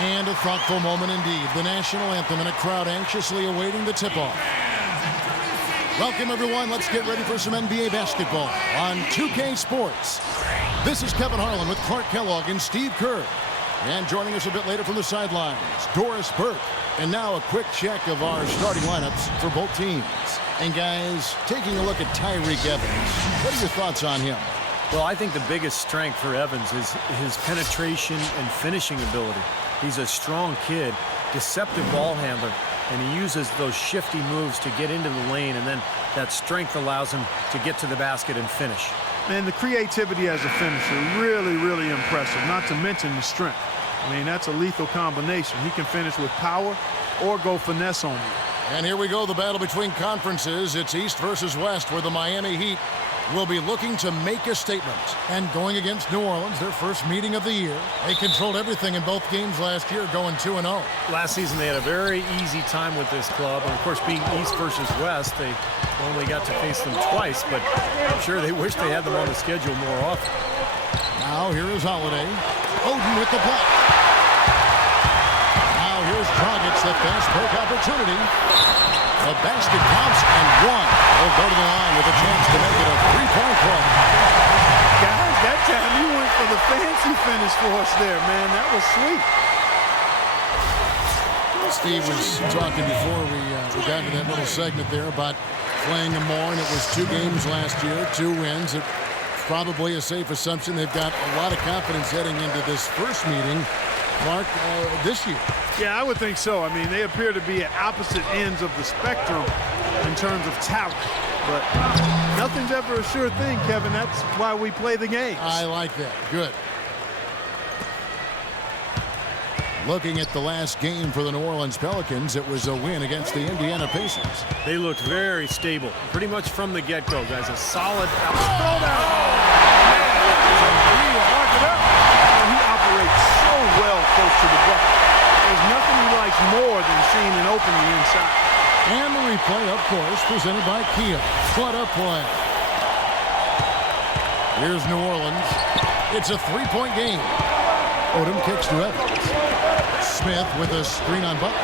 And a thoughtful moment indeed. The national anthem and a crowd anxiously awaiting the tip-off. Welcome, everyone. Let's get ready for some NBA basketball on 2K Sports. This is Kevin Harlan with Clark Kellogg and Steve Kerr. And joining us a bit later from the sidelines, Doris Burke. And now a quick check of our starting lineups for both teams. And guys, taking a look at Tyreke Evans, what are your thoughts on him? Well, I think the biggest strength for Evans is his penetration and finishing ability. He's a strong kid, deceptive ball handler, and he uses those shifty moves to get into the lane, and then that strength allows him to get to the basket and finish. Man, the creativity as a finisher, really, really impressive, not to mention the strength. I mean, that's a lethal combination. He can finish with power or go finesse on you. And here we go, the battle between conferences. It's East versus West, where the Miami Heat will be looking to make a statement. And going against New Orleans, their first meeting of the year. They controlled everything in both games last year, going 2-0. Last season, they had a very easy time with this club. And, of course, being East versus West, they only got to face them twice. But I'm sure they wish they had them on the schedule more often. Now here is Holiday. Oden with the block. Now here's DRAGIC, the fast break opportunity. The basket counts and one. They'll go to the line with a chance to make it a three-point play. Guys, that time you went for the fancy finish for us there, man. That was sweet. Steve was talking before we got into that little segment there about playing them more, and it was 2 games last year, 2 wins. It's probably a safe assumption they've got a lot of confidence heading into this first meeting, Mark, this year. Yeah, I would think so. I mean, they appear to be at opposite ends of the spectrum in terms of talent. But nothing's ever a sure thing, Kevin. That's why we play the games. I like that. Good. Looking at the last game for the New Orleans Pelicans, it was a win against the Indiana Pacers. They looked very stable, pretty much from the get-go, guys. A solid throwdown. He operates so well close to the bucket. There's nothing he likes more than seeing an opening inside. And the replay, of course, presented by Kia. What a play. Here's New Orleans. It's a 3-point game. Odom kicks to Evans. Smith with a screen on Butler.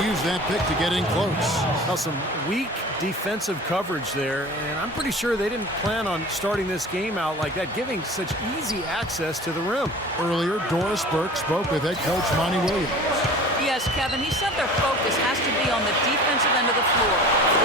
He used that pick to get in close. Now some weak defensive coverage there, and I'm pretty sure they didn't plan on starting this game out like that, giving such easy access to the rim. Earlier, Doris Burke spoke with head coach Monty Williams. Yes, Kevin, he said their focus has to be on the defensive end of the floor,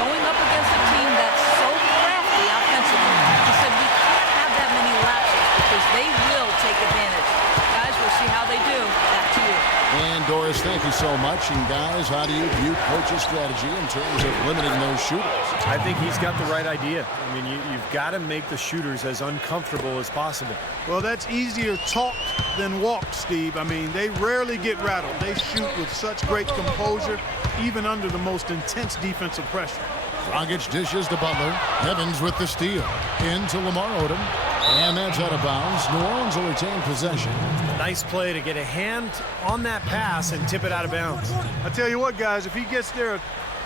going up against a team that's so crafty offensively. He said we can't have that many lapses because they will take advantage. Guys, we'll see how they do. Back to you. And Doris, thank you so much. And guys, how do you view coach's strategy in terms of limiting those shooters? I think he's got the right idea. I mean, you've got to make the shooters as uncomfortable as possible. Well, that's easier talked than walked, Steve. I mean, they rarely get rattled. They shoot with such great composure, even under the most intense defensive pressure. DRAGIC dishes to Butler. Evans with the steal. Into Lamar Odom. And that's out of bounds. New Orleans will retain possession. Nice play to get a hand on that pass and tip it out of bounds. I tell you what, guys, if he gets there a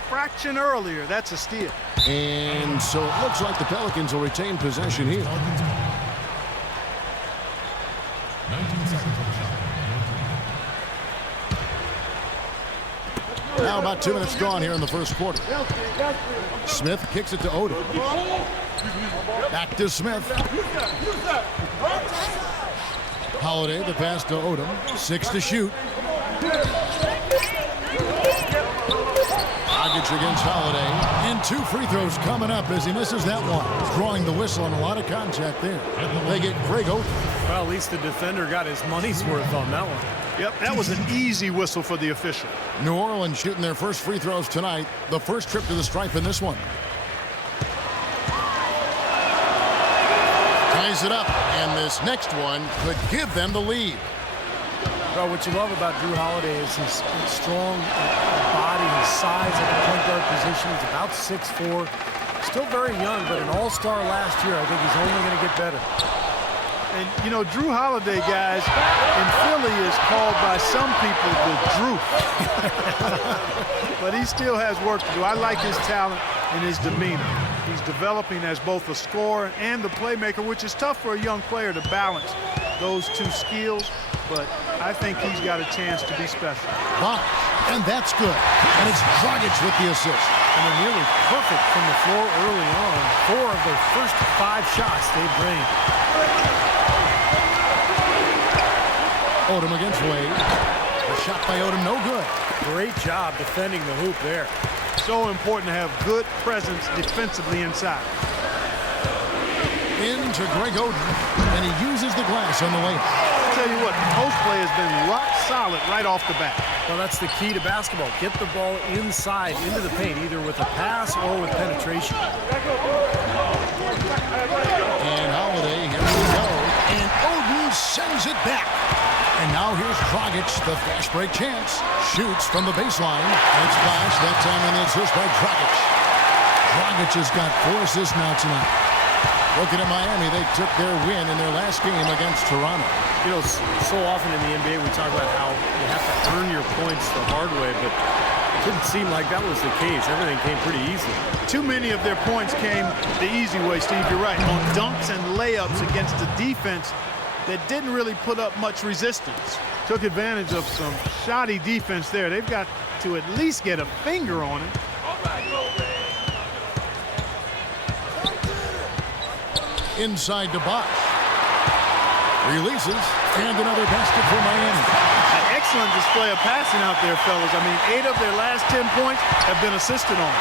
fraction earlier, that's a steal. And so it looks like the Pelicans will retain possession here. Now about 2 minutes gone here in the first quarter. Smith kicks it to Odom. Back to Smith. Holiday, the pass to Odom. 6 to shoot. DRAGIC against Holiday. And 2 free throws coming up as he misses that one. Drawing the whistle and a lot of contact there. They get Greg Oden. Well, at least the defender got his money's worth on that one. Yep, that was an easy whistle for the official. New Orleans shooting their first free throws tonight. The first trip to the stripe in this one. Ties it up, and this next one could give them the lead. Well, what you love about Drew Holiday is his strong body, his size at the point guard position. He's about 6'4", still very young, but an all-star last year. I think he's only going to get better. And, you know, Drew Holiday, guys, in Philly is called by some people the Drew. But he still has work to do. I like his talent and his demeanor. He's developing as both a scorer and the playmaker, which is tough for a young player to balance those two skills, but I think he's got a chance to be special. BOSH, and that's good. And it's DRAGIC with the assist. And they're nearly perfect from the floor early on. 4 of their first 5 shots they've drained. Odom against Wade. The shot by Odom, no good. Great job defending the hoop there. So important to have good presence defensively inside. Into Greg Oden, and he uses the glass on the way. I'll tell you what, the post play has been rock solid right off the bat. Well, that's the key to basketball. Get the ball inside, into the paint, either with a pass or with penetration. And Holiday, here we go. And Oden sends it back. And now here's DRAGIC, the fast break chance. Shoots from the baseline. It's BOSH, that time on the assist by DRAGIC. DRAGIC has got 4 assists now tonight. Looking at Miami, they took their win in their last game against Toronto. You know, so often in the NBA we talk about how you have to earn your points the hard way, but it didn't seem like that was the case. Everything came pretty easy. Too many of their points came the easy way, Steve. You're right. On dunks and layups against a defense that didn't really put up much resistance. Took advantage of some shoddy defense there. They've got to at least get a finger on it. Inside to BOSH. Releases, and another basket for Miami. An excellent display of passing out there, fellas. I mean, 8 of their last 10 points have been assisted on.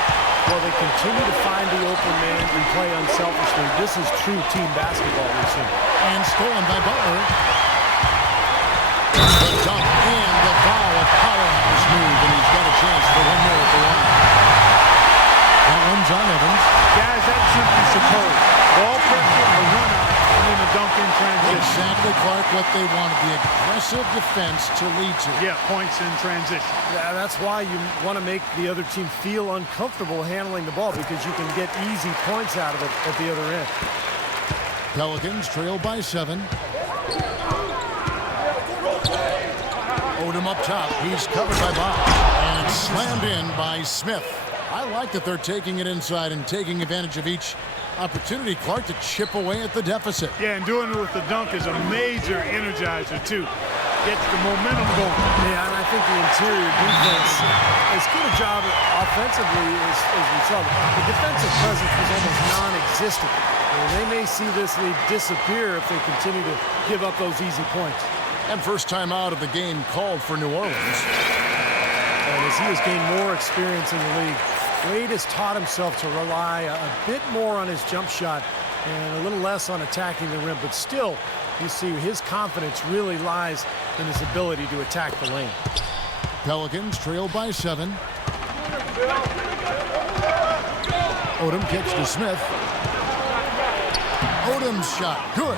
Well, they continue to find the open man and play unselfishly. This is true team basketball we've seen. And stolen by Butler. The dunk and the foul, a powerhouse move, and he's got a chance for one more at the line. That one's on Evans. Guys, that's simply superb. Ball pressure, a run out, and then a dunk in transition. Exactly, Clark, what they wanted, the aggressive defense to lead to. Yeah, points in transition. Yeah, that's why you want to make the other team feel uncomfortable handling the ball, because you can get easy points out of it at the other end. Pelicans trail by 7. Odom up top. He's covered by BOSH. And it's slammed in by Smith. I like that they're taking it inside and taking advantage of each opportunity, Clark, to chip away at the deficit. Yeah, and doing it with the dunk is a major energizer, too. Gets the momentum going. Yeah, and I think the interior defense, as good a job offensively as we saw, the defensive presence was almost non-existent. They may see this lead disappear if they continue to give up those easy points. And first time out of the game called for New Orleans. And as he has gained more experience in the league, Wade has taught himself to rely a bit more on his jump shot and a little less on attacking the rim. But still, you see his confidence really lies in his ability to attack the lane. Pelicans trail by 7. Odom kicks to Smith. Odom's shot, good.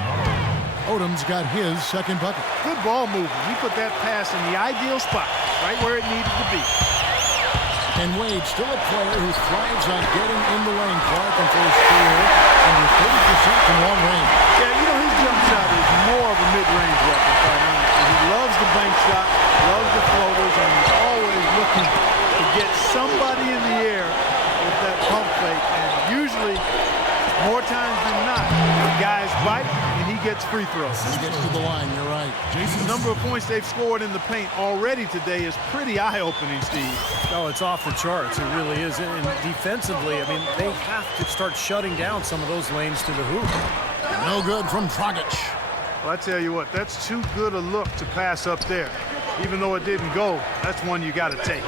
Odom's got his second bucket. Good ball movement. He put that pass in the ideal spot, right where it needed to be. And Wade, still a player who thrives on getting in the lane, Clark, and for his career, under 30% from long range. Yeah, you know, his jump shot is more of a mid-range weapon, quite honestly. He loves the bank shot, loves the floaters, and he's always looking to get somebody in the air with that pump fake. And usually, more times than not, the guys bite and he gets free throws. He gets to the line, you're right. The number of points they've scored in the paint already today is pretty eye-opening, Steve. Oh, it's off the charts. It really is. And defensively, I mean, they have to start shutting down some of those lanes to the hoop. No good from DRAGIC. Well, I tell you what, that's too good a look to pass up there. Even though it didn't go, that's one you got to take.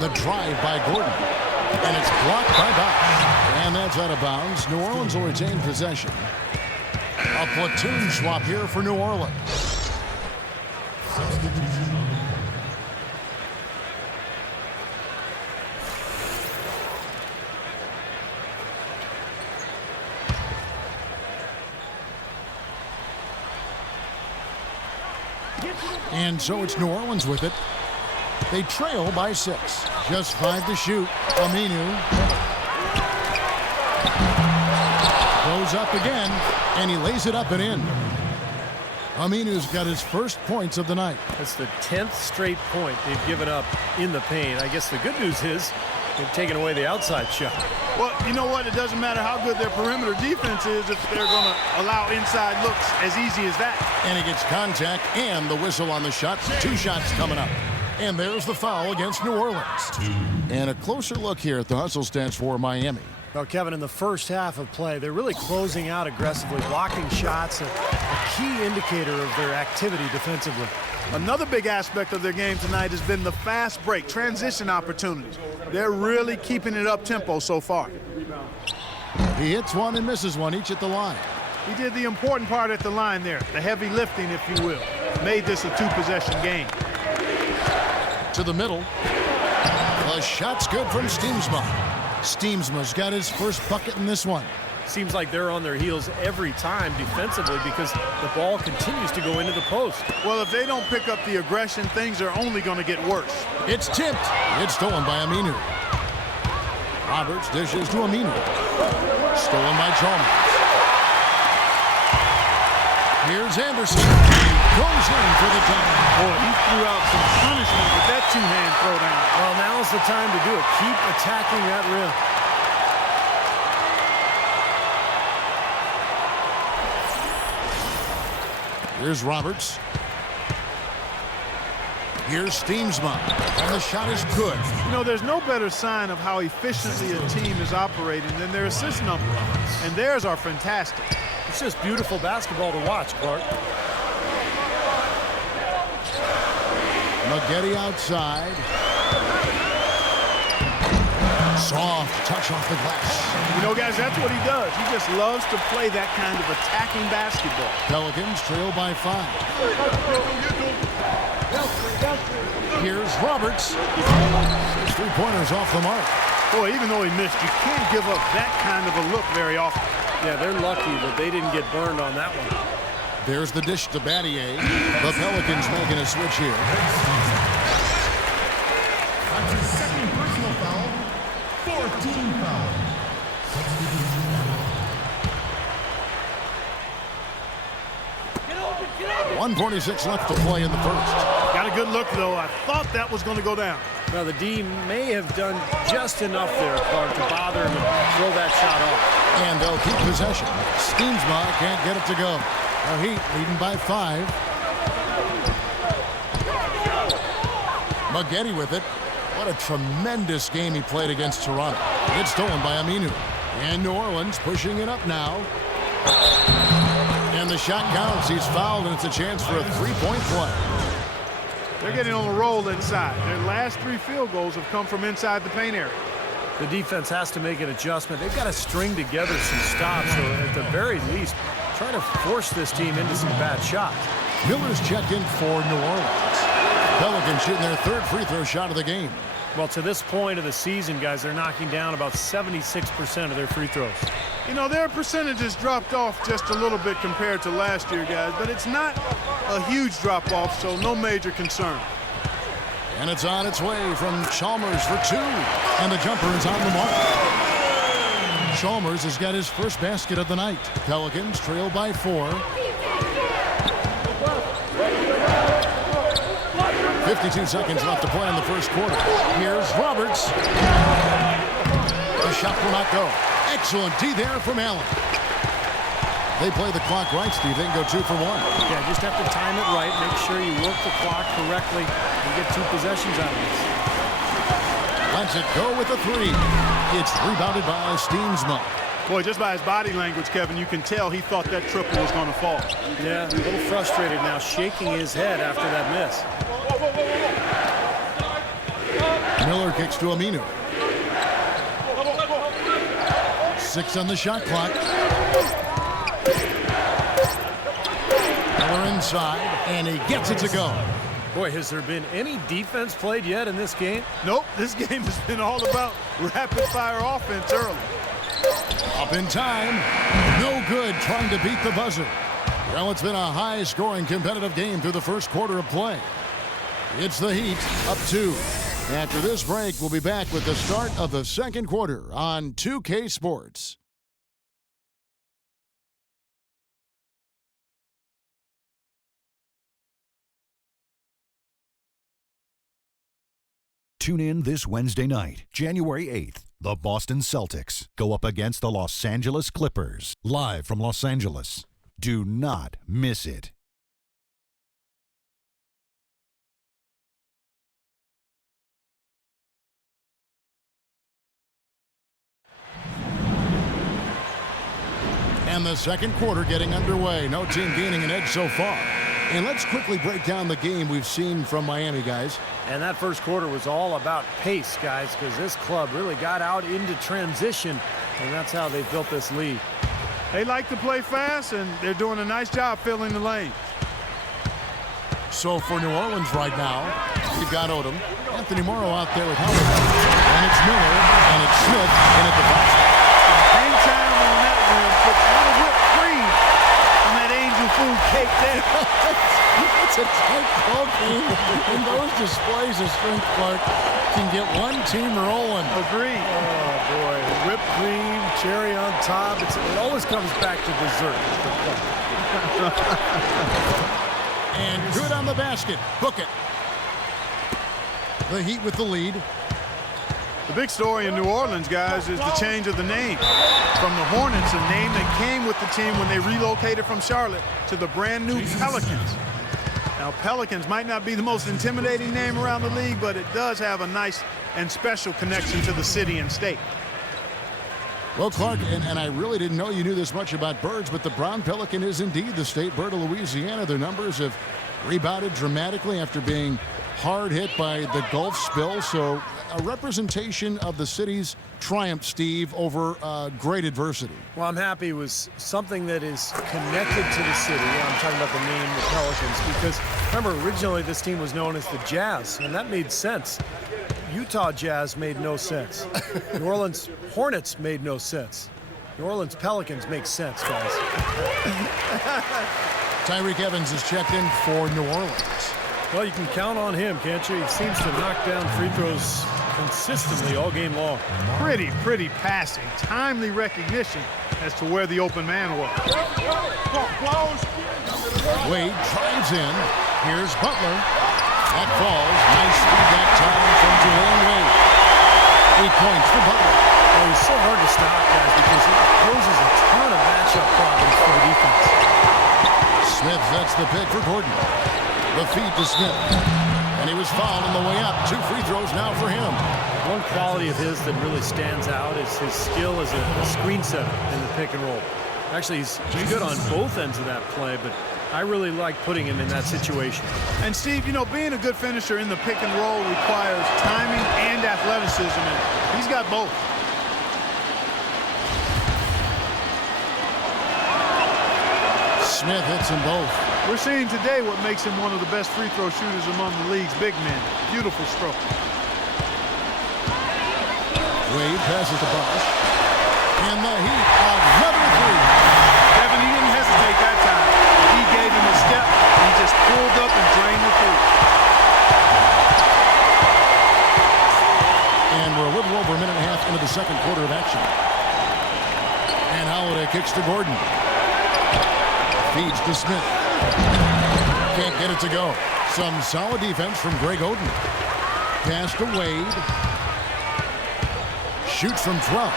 The drive by Gordon. And it's blocked by BOSH. And that's out of bounds. New Orleans will retain possession. A platoon swap here for New Orleans. And so it's New Orleans with it. They trail by 6. Just 5 to shoot. Aminu goes up again, and he lays it up and in. Aminu's got his first points of the night. That's the 10th straight point they've given up in the paint. I guess the good news is and taking away the outside shot. Well, you know what? It doesn't matter how good their perimeter defense is if they're going to allow inside looks as easy as that. And he gets contact and the whistle on the shot. 2 shots coming up. And there's the foul against New Orleans. And a closer look here at the hustle stats for Miami. Well, Kevin, in the first half of play, they're really closing out aggressively, blocking shots, a key indicator of their activity defensively. Another big aspect of their game tonight has been the fast break, transition opportunities. They're really keeping it up-tempo so far. He hits one and misses one, each at the line. He did the important part at the line there, the heavy lifting, if you will. Made this a 2-possession game. To the middle. The shot's good from Steamsma. Steamsma's got his first bucket in this one. Seems like they're on their heels every time defensively because the ball continues to go into the post. Well, if they don't pick up the aggression, things are only going to get worse. It's tipped. It's stolen by Aminu. Roberts dishes to Aminu. Stolen by Chalmers. Here's Anderson. He goes in for the dunk. Boy, he threw out some punishment with that 2-hand throwdown. Well, now's the time to do it. Keep attacking that rim. Here's Roberts. Here's Steamsma. And the shot is good. You know, there's no better sign of how efficiently a team is operating than their assist numbers. And theirs are fantastic. It's just beautiful basketball to watch, Clark. Maggette outside. Soft touch off the glass. You know, guys, that's what he does. He just loves to play that kind of attacking basketball. Pelicans trail by 5. Here's Roberts. His 3-pointers off the mark. Boy, even though he missed, you can't give up that kind of a look very often. Yeah, they're lucky that they didn't get burned on that one. There's the dish to Battier. The Pelicans making a switch here. That's his second personal foul. 14 foul. 1:46 left to play in the first. Got a good look, though. I thought that was going to go down. Now, the D may have done just enough there, Clark, to bother him and throw that shot off. And they'll keep possession. Steamsma can't get it to go. The Heat leading by 5. Maggette with it. What a tremendous game he played against Toronto. It's stolen by Aminu. And New Orleans pushing it up now. And the shot counts. He's fouled, and it's a chance for a 3-point play. They're getting on the roll inside. Their last 3 field goals have come from inside the paint area. The defense has to make an adjustment. They've got to string together some stops, or at the very least, try to force this team into some bad shots. Miller's checked in for New Orleans. Pelicans shooting their 3rd free throw shot of the game. Well, to this point of the season, guys, they're knocking down about 76% of their free throws. You know, their percentages dropped off just a little bit compared to last year, guys, but it's not a huge drop-off, so no major concern. And it's on its way from Chalmers for 2. And the jumper is on the mark. Chalmers has got his first basket of the night. Pelicans trail by 4. 52 seconds left to play in the first quarter. Here's Roberts. The shot will not go. Excellent D there from Allen. They play the clock right, Steve. They can go 2 for 1. Yeah, just have to time it right. Make sure you work the clock correctly and get 2 possessions out of this. Lets it go with a 3. It's rebounded by Steamsma. Boy, just by his body language, Kevin, you can tell he thought that triple was going to fall. Yeah, a little frustrated now, shaking his head after that miss. Miller kicks to Aminu. 6 on the shot clock. Miller inside, and he gets it to go. Boy, has there been any defense played yet in this game? Nope, this game has been all about rapid-fire offense early. Up in time. No good trying to beat the buzzer. Well, it's been a high-scoring competitive game through the first quarter of play. It's the Heat up 2. After this break, we'll be back with the start of the second quarter on 2K Sports. Tune in this Wednesday night, January 8th. The Boston Celtics go up against the Los Angeles Clippers, live from Los Angeles. Do not miss it. And the second quarter getting underway. No team gaining an edge so far. And let's quickly break down the game we've seen from Miami, guys. And that first quarter was all about pace, guys, because this club really got out into transition, and that's how they built this lead. They like to play fast, and they're doing a nice job filling the lanes. So for New Orleans right now, we've got Odom, Anthony Morrow out there with Howard. And it's Miller, and it's Smith in at the basket. Hang time on that one, put a little whipped cream on that angel food cake there. It's a tight ball game, and those displays of strength, Clark, can get one team rolling. Agreed. Oh, boy. Whipped cream, cherry on top. It always comes back to dessert. And good on the basket. Book it. The Heat with the lead. The big story in New Orleans, guys, is the change of the name. From the Hornets, a name that came with the team when they relocated from Charlotte, to the brand new Pelicans. Now, Pelicans might not be the most intimidating name around the league, but it does have a nice and special connection to the city and state. Well, Clark, and I really didn't know you knew this much about birds, but the brown pelican is indeed the state bird of Louisiana. Their numbers have rebounded dramatically after being hard hit by the Gulf spill. So a representation of the city's triumph, Steve, over great adversity. Well, I'm happy it was something that is connected to the city. I'm talking about the name, the Pelicans, because remember, originally this team was known as the Jazz, and that made sense. Utah Jazz made no sense. New Orleans Hornets made no sense. New Orleans Pelicans make sense, guys. Tyreke Evans is checked in for New Orleans. Well, you can count on him, can't you? He seems to knock down free throws consistently all game long. Pretty passing, timely recognition as to where the open man was. Wade drives in. Here's Butler. That falls. Nice speed that time from Dwayne Wade. 8 points for Butler. Well, he's so hard to stop, guys, because he poses a ton of matchup problems for the defense. Smith sets the pick for Gordon. The feed to Smith. And he was fouled on the way up. 2 free throws now for him. One quality of his that really stands out is his skill as a screen setter in the pick and roll. Actually, he's good on both ends of that play, but I really like putting him in that situation. And Steve, you know, being a good finisher in the pick and roll requires timing and athleticism, and he's got both. Smith hits them both. We're seeing today what makes him one of the best free throw shooters among the league's big men. Beautiful stroke. Wade passes the Bosh. And the Heat, another three. Kevin, he didn't hesitate that time. He gave him a step. He just pulled up and drained the three. And we're a little over a minute and a half into the second quarter of action. And Holiday kicks to Gordon. Feeds to Smith. Can't get it to go. Some solid defense from Greg Oden. Pass to Wade. Shoots from 12.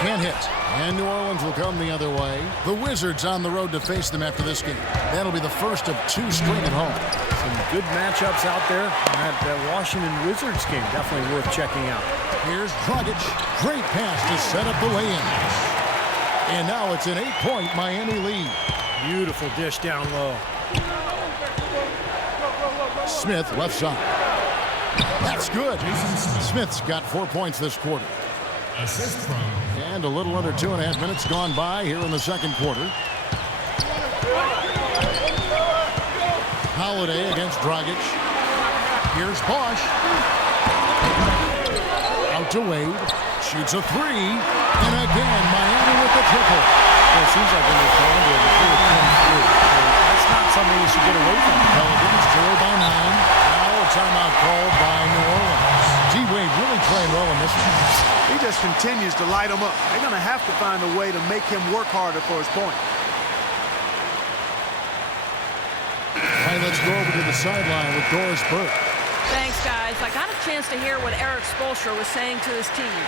Can't hit. And New Orleans will come the other way. The Wizards on the road to face them after this game. That'll be the first of 2 straight at home. Some good matchups out there. That Washington Wizards game definitely worth checking out. Here's Dragic. Great pass to set up the lay-in. And now it's an 8-point Miami lead. Beautiful dish down low. Smith left side. That's good. Smith's got 4 points this quarter. Assist from. And a little under 2.5 minutes gone by here in the second quarter. Holiday against Dragic. Here's Bosh. Out to Wade. Shoots a 3. And again, Miami with the triple. Well, it seems like when they're trying to really come through. That's not something you should get away from. Pelicans trail by 9. Now a timeout called by New Orleans. D-Wade really playing well in this one. He just continues to light them up. They're going to have to find a way to make him work harder for his point. All right, let's go over to the sideline with Doris Burke. Thanks, guys. I got a chance to hear what Eric Spoelstra was saying to his team.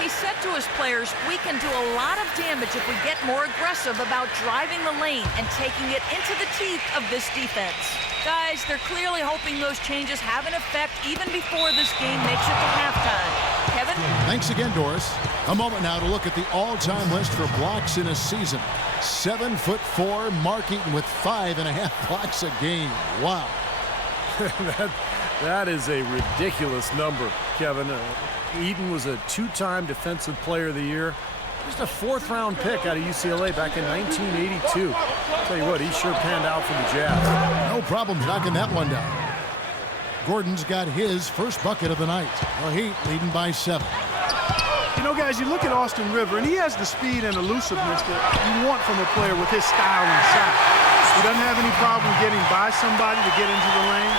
He said to his players, we can do a lot of damage if we get more aggressive about driving the lane and taking it into the teeth of this defense. Guys, they're clearly hoping those changes have an effect even before this game makes it to halftime. Kevin? Thanks again, Doris. A moment now to look at the all-time list for blocks in a season. 7'4", Mark Eaton with 5.5 blocks a game. Wow. That is a ridiculous number, Kevin. Eaton was a two-time Defensive Player of the Year. Just a fourth-round pick out of UCLA back in 1982. Tell you what, he sure panned out for the Jazz. No problem knocking that one down. Gordon's got his first bucket of the night. The Heat leading by 7. You know, guys, you look at Austin River, and he has the speed and elusiveness that you want from a player with his style and shot. He doesn't have any problem getting by somebody to get into the lane.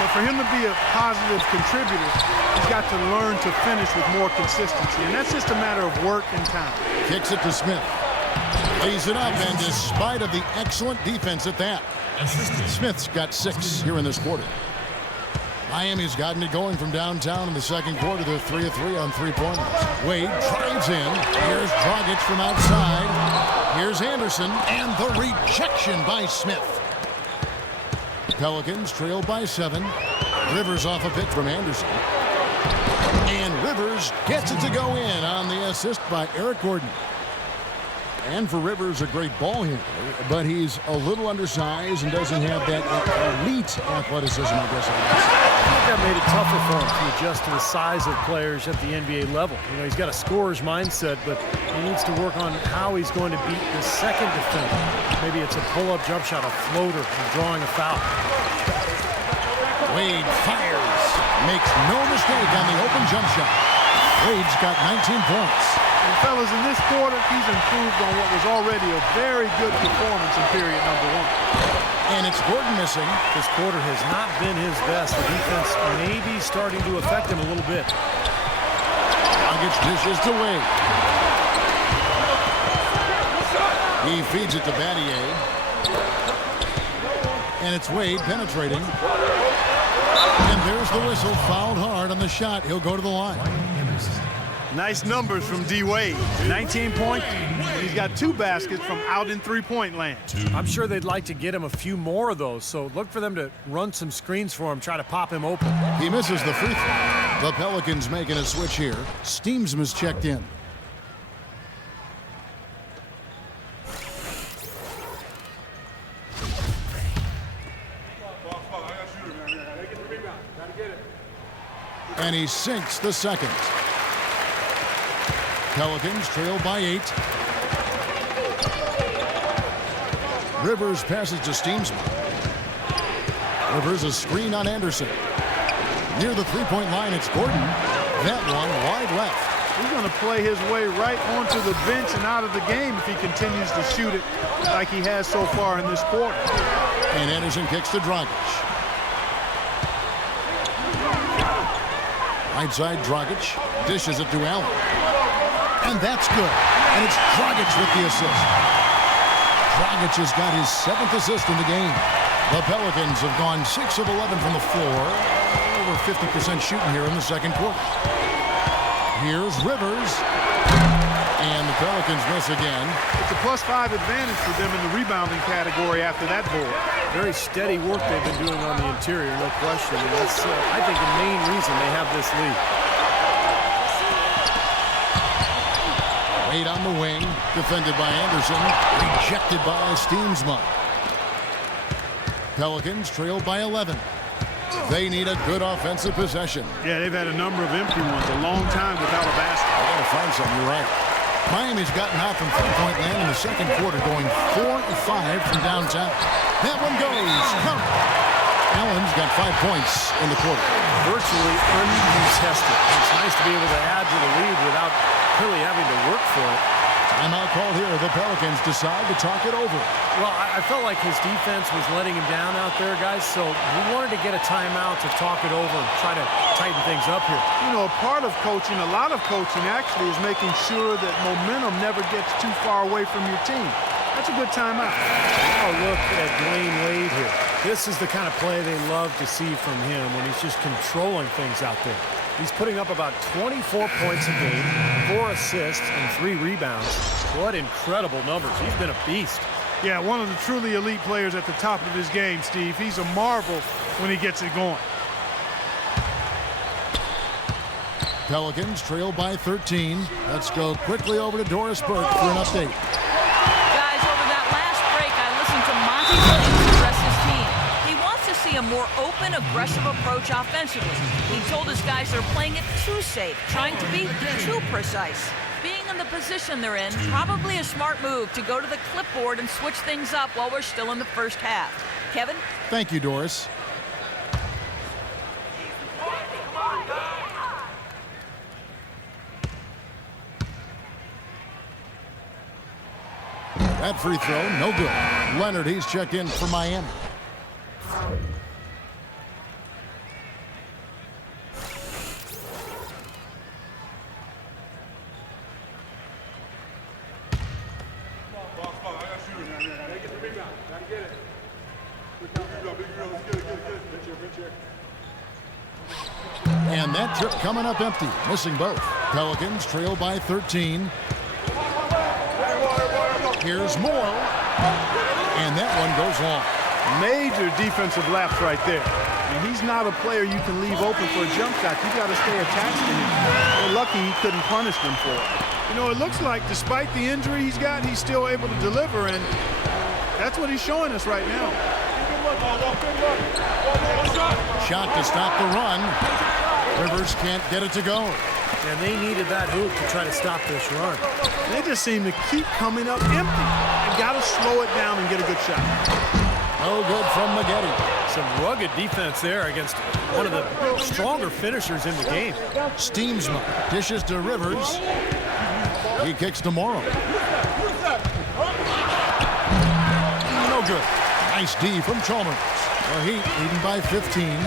But for him to be a positive contributor, he's got to learn to finish with more consistency. And that's just a matter of work and time. Kicks it to Smith. Lays it up, and despite of the excellent defense at that, Smith's got 6 here in this quarter. Miami's gotten it going from downtown in the second quarter. They're 3 of 3 on three-pointers. Wade drives in. Here's Dragic from outside. Here's Anderson, and the rejection by Smith. Pelicans trail by 7. Rivers off a pick from Anderson. And Rivers gets it to go in on the assist by Eric Gordon. And for Rivers, a great ball handler, but he's a little undersized and doesn't have that elite athleticism, I guess. I think that made it tougher for him to adjust to the size of players at the NBA level. You know, he's got a scorer's mindset, but he needs to work on how he's going to beat the second defender. Maybe it's a pull-up jump shot, a floater, and drawing a foul. Wade fires, makes no mistake on the open jump shot. Wade's got 19 points. And fellas, in this quarter, he's improved on what was already a very good performance in period number 1. And it's Gordon missing. This quarter has not been his best. The defense may be starting to affect him a little bit. Dragic dishes to Wade. He feeds it to Battier. And it's Wade penetrating. And there's the whistle, fouled hard on the shot. He'll go to the line. Nice numbers from D. Wade. 19 points. He's got 2 baskets from out in three-point land. I'm sure they'd like to get him a few more of those, so look for them to run some screens for him, try to pop him open. He misses the free throw. The Pelicans making a switch here. Steamsman's checked in. And he sinks the second. Pelicans trail by 8. Rivers passes to Steamsman. Rivers a screen on Anderson. Near the three-point line, it's Gordon. That one wide left. He's going to play his way right onto the bench and out of the game if he continues to shoot it like he has so far in this quarter. And Anderson kicks to Dragic. Right side, Dragic dishes it to Allen. And that's good. And it's Dragic with the assist. Dragic has got his 7th assist in the game. The Pelicans have gone 6 of 11 from the floor. Over 50% shooting here in the second quarter. Here's Rivers. And the Pelicans miss again. It's a +5 advantage for them in the rebounding category after that board. Very steady work they've been doing on the interior, no question. And that's, I think, the main reason they have this lead. Wade on the wing, defended by Anderson, rejected by Steamsman. Pelicans trail by 11. They need a good offensive possession. Yeah, they've had a number of empty ones, a long time without a basket. I gotta find something, you're right. Miami's gotten out from three-point land in the second quarter, going 4 of 5 from downtown. That one goes. Count. Allen's got 5 points in the quarter. Virtually uncontested. It's nice to be able to add to the lead without really having to work for it. Timeout call here. The Pelicans decide to talk it over. Well, I felt like his defense was letting him down out there, guys, so he wanted to get a timeout to talk it over, try to tighten things up here. You know, a part of coaching, a lot of coaching actually, is making sure that momentum never gets too far away from your team. That's a good timeout. Now look at Dwayne Wade here. This is the kind of play they love to see from him when he's just controlling things out there. He's putting up about 24 points a game, 4 assists, and 3 rebounds. What incredible numbers. He's been a beast. Yeah, one of the truly elite players at the top of his game, Steve. He's a marvel when he gets it going. Pelicans trail by 13. Let's go quickly over to Doris Burke for an update. Guys, over that last break, I listened to Monty Williams address his team. He wants to see a more open, aggressive approach offensively. He told his guys they're playing it too safe, trying to be too precise. Being in the position they're in, probably a smart move to go to the clipboard and switch things up while we're still in the first half. Kevin? Thank you, Doris. That free throw, no good. Leonard, he's checked in for Miami. And that trip coming up empty, missing both. Pelicans trail by 13. Here's Moore, and that one goes long. Major defensive lapse right there. And he's not a player you can leave open for a jump shot. You got to stay attached to him. They're lucky he couldn't punish them for it. You know, it looks like despite the injury he's got, he's still able to deliver, and that's what he's showing us right now. Shot to stop the run. Rivers can't get it to go. And they needed that hoop to try to stop this run. They just seem to keep coming up empty. You got to slow it down and get a good shot. No good from Maggette. Some rugged defense there against one of the stronger finishers in the game. Steamsma dishes to Rivers. He kicks to Morrow. No good. Nice D from Chalmers. The Heat leading by 15.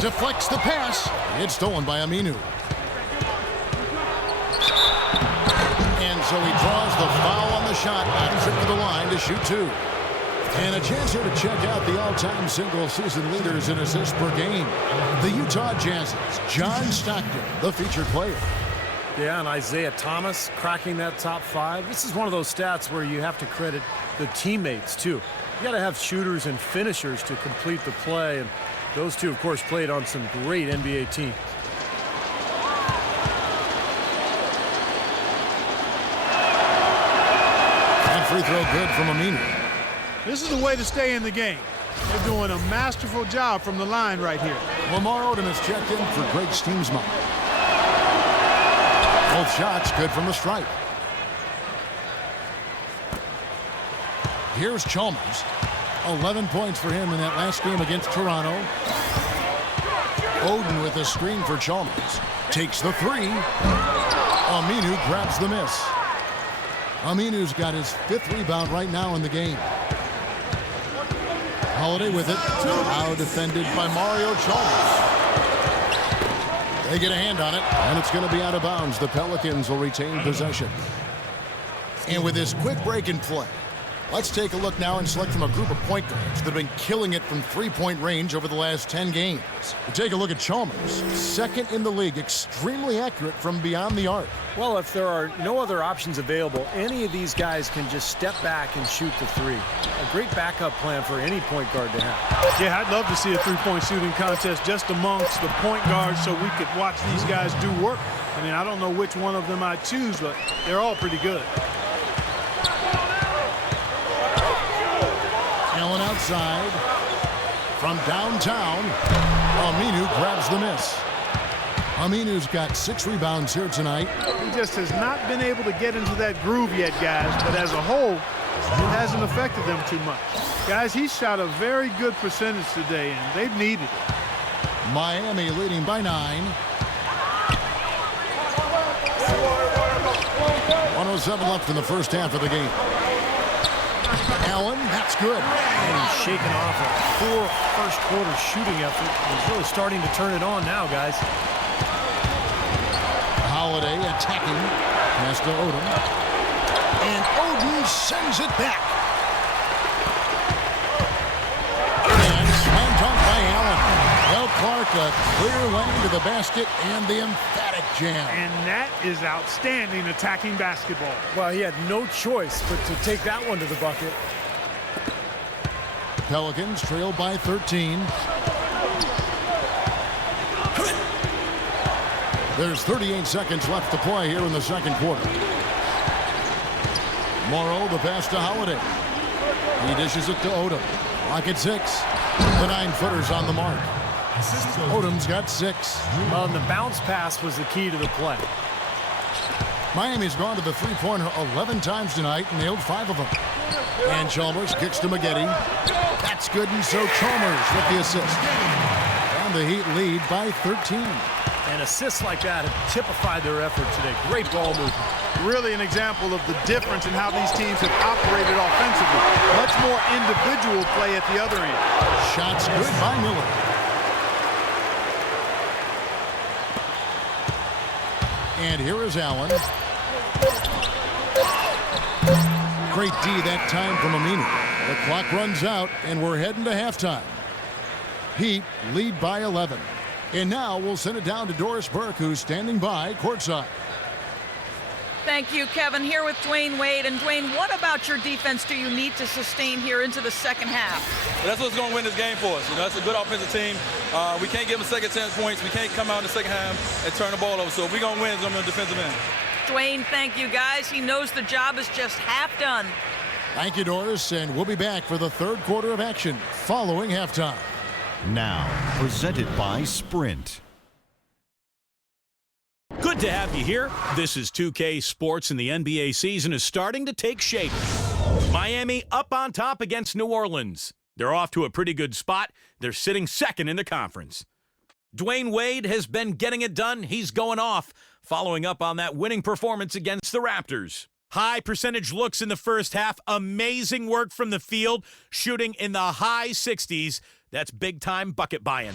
Deflects the pass. It's stolen by Aminu. And so he draws the foul on the shot. Backs it to the line to shoot 2. And a chance here to check out the all-time single-season leaders in assists per game. The Utah Jazz's John Stockton, the featured player. Yeah, and Isaiah Thomas cracking that top 5. This is one of those stats where you have to credit the teammates, too. You got to have shooters and finishers to complete the play, and those two, of course, played on some great NBA teams. That free throw good from Aminu. This is the way to stay in the game. They're doing a masterful job from the line right here. Lamar Odom is checked in for Greg Steamsma. Both shots good from the stripe. Here's Chalmers. 11 points for him in that last game against Toronto. Oden with a screen for Chalmers. Takes the 3. Aminu grabs the miss. Aminu's got his 5th rebound right now in the game. Holiday with it. Now defended by Mario Chalmers. They get a hand on it, and it's going to be out of bounds. The Pelicans will retain possession. And with this quick break in play, let's take a look now and select from a group of point guards that have been killing it from three-point range over the last 10 games. We take a look at Chalmers, 2nd in the league, extremely accurate from beyond the arc. Well, if there are no other options available, any of these guys can just step back and shoot the 3. A great backup plan for any point guard to have. Yeah, I'd love to see a three-point shooting contest just amongst the point guards so we could watch these guys do work. I mean, I don't know which one of them I'd choose, but they're all pretty good. Allen outside. From downtown, Aminu grabs the miss. Aminu's got 6 rebounds here tonight. He just has not been able to get into that groove yet, guys, but as a whole, it hasn't affected them too much. Guys, he shot a very good percentage today, and they've needed it. Miami leading by 9. 107 left in the first half of the game. Allen, that's good. And he's shaking off a poor first-quarter shooting effort. He's really starting to turn it on now, guys. Holiday attacking. Pass to Odom. And Oden sends it back. a clear lane to the basket and the emphatic jam. And that is outstanding attacking basketball. Well, he had no choice but to take that one to the bucket. Pelicans trail by 13. There's 38 seconds left to play here in the second quarter. Morrow, the pass to Holiday. He dishes it to Odom. Lock at 6. The 9-footer's on the mark. Odom's got 6. Well, and the bounce pass was the key to the play. Miami's gone to the three-pointer 11 times tonight and nailed 5 of them. And Chalmers kicks to McGetty. That's good, and so Chalmers with the assist. And the Heat lead by 13. And assists like that have typified their effort today. Great ball movement. Really an example of the difference in how these teams have operated offensively. Much more individual play at the other end. Shots good by Miller. And here is Allen. Great D that time from Aminu. The clock runs out, and we're heading to halftime. Heat lead by 11. And now we'll send it down to Doris Burke, who's standing by courtside. Thank you, Kevin. Here with Dwayne Wade. And Dwayne, what about your defense do you need to sustain here into the second half? Well, that's what's going to win this game for us. You know, that's a good offensive team. We can't give them second chance points. We can't come out in the second half and turn the ball over. So if we're going to win, it's going to be on the defensive end. Dwayne, thank you, guys. He knows the job is just half done. Thank you, Doris, and we'll be back for the third quarter of action following halftime. Now, presented by Sprint. Good to have you here. This is 2K Sports, and the NBA season is starting to take shape. Miami up on top against New Orleans. They're off to a pretty good spot. They're sitting second in the conference. Dwayne Wade has been getting it done. He's going off, following up on that winning performance against the Raptors. High percentage looks in the first half. Amazing work from the field, shooting in the high 60s. That's big-time bucket buying.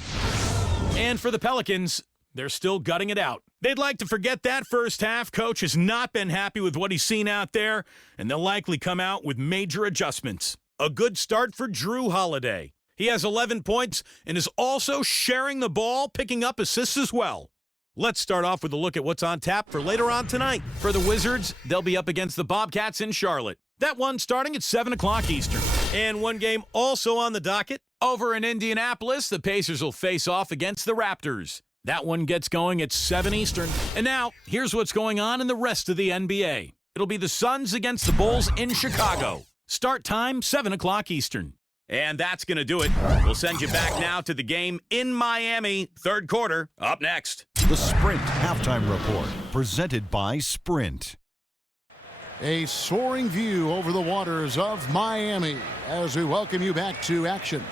And for the Pelicans, they're still gutting it out. They'd like to forget that first half. Coach has not been happy with what he's seen out there, and they'll likely come out with major adjustments. A good start for Drew Holiday. He has 11 points and is also sharing the ball, picking up assists as well. Let's start off with a look at what's on tap for later on tonight. For the Wizards, they'll be up against the Bobcats in Charlotte. That one starting at 7 o'clock Eastern. And one game also on the docket. Over in Indianapolis, the Pacers will face off against the Raptors. That one gets going at 7 Eastern. And now, here's what's going on in the rest of the NBA. It'll be the Suns against the Bulls in Chicago. Start time, 7 o'clock Eastern. And that's going to do it. We'll send you back now to the game in Miami, third quarter, up next. The Sprint Halftime Report, presented by Sprint. A soaring view over the waters of Miami as we welcome you back to action.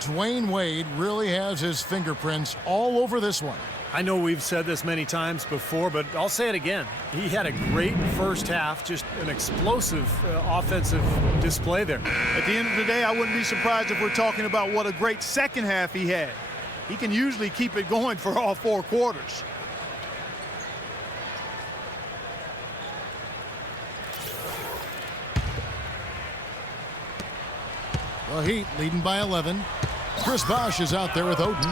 Dwayne Wade really has his fingerprints all over this one. I know we've said this many times before, but I'll say it again. He had a great first half, just an explosive offensive display there. At the end of the day, I wouldn't be surprised if we're talking about what a great second half he had. He can usually keep it going for all 4 quarters. The Heat leading by 11. Chris Bosh is out there with Odom.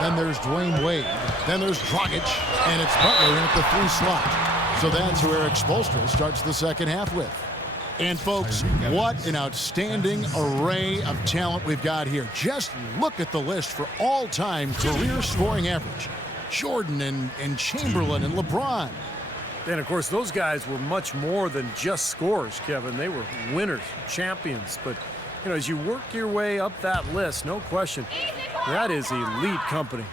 Then there's Dwayne Wade. Then there's Dragic. And it's Butler in at the 3 slot. So that's who Eric Spoelstra starts the second half with. And folks, what an outstanding array of talent we've got here. Just look at the list for all-time career scoring average. Jordan and Chamberlain and LeBron. And, of course, those guys were much more than just scorers, Kevin. They were winners, champions. But, you know, as you work your way up that list, no question, that is elite company.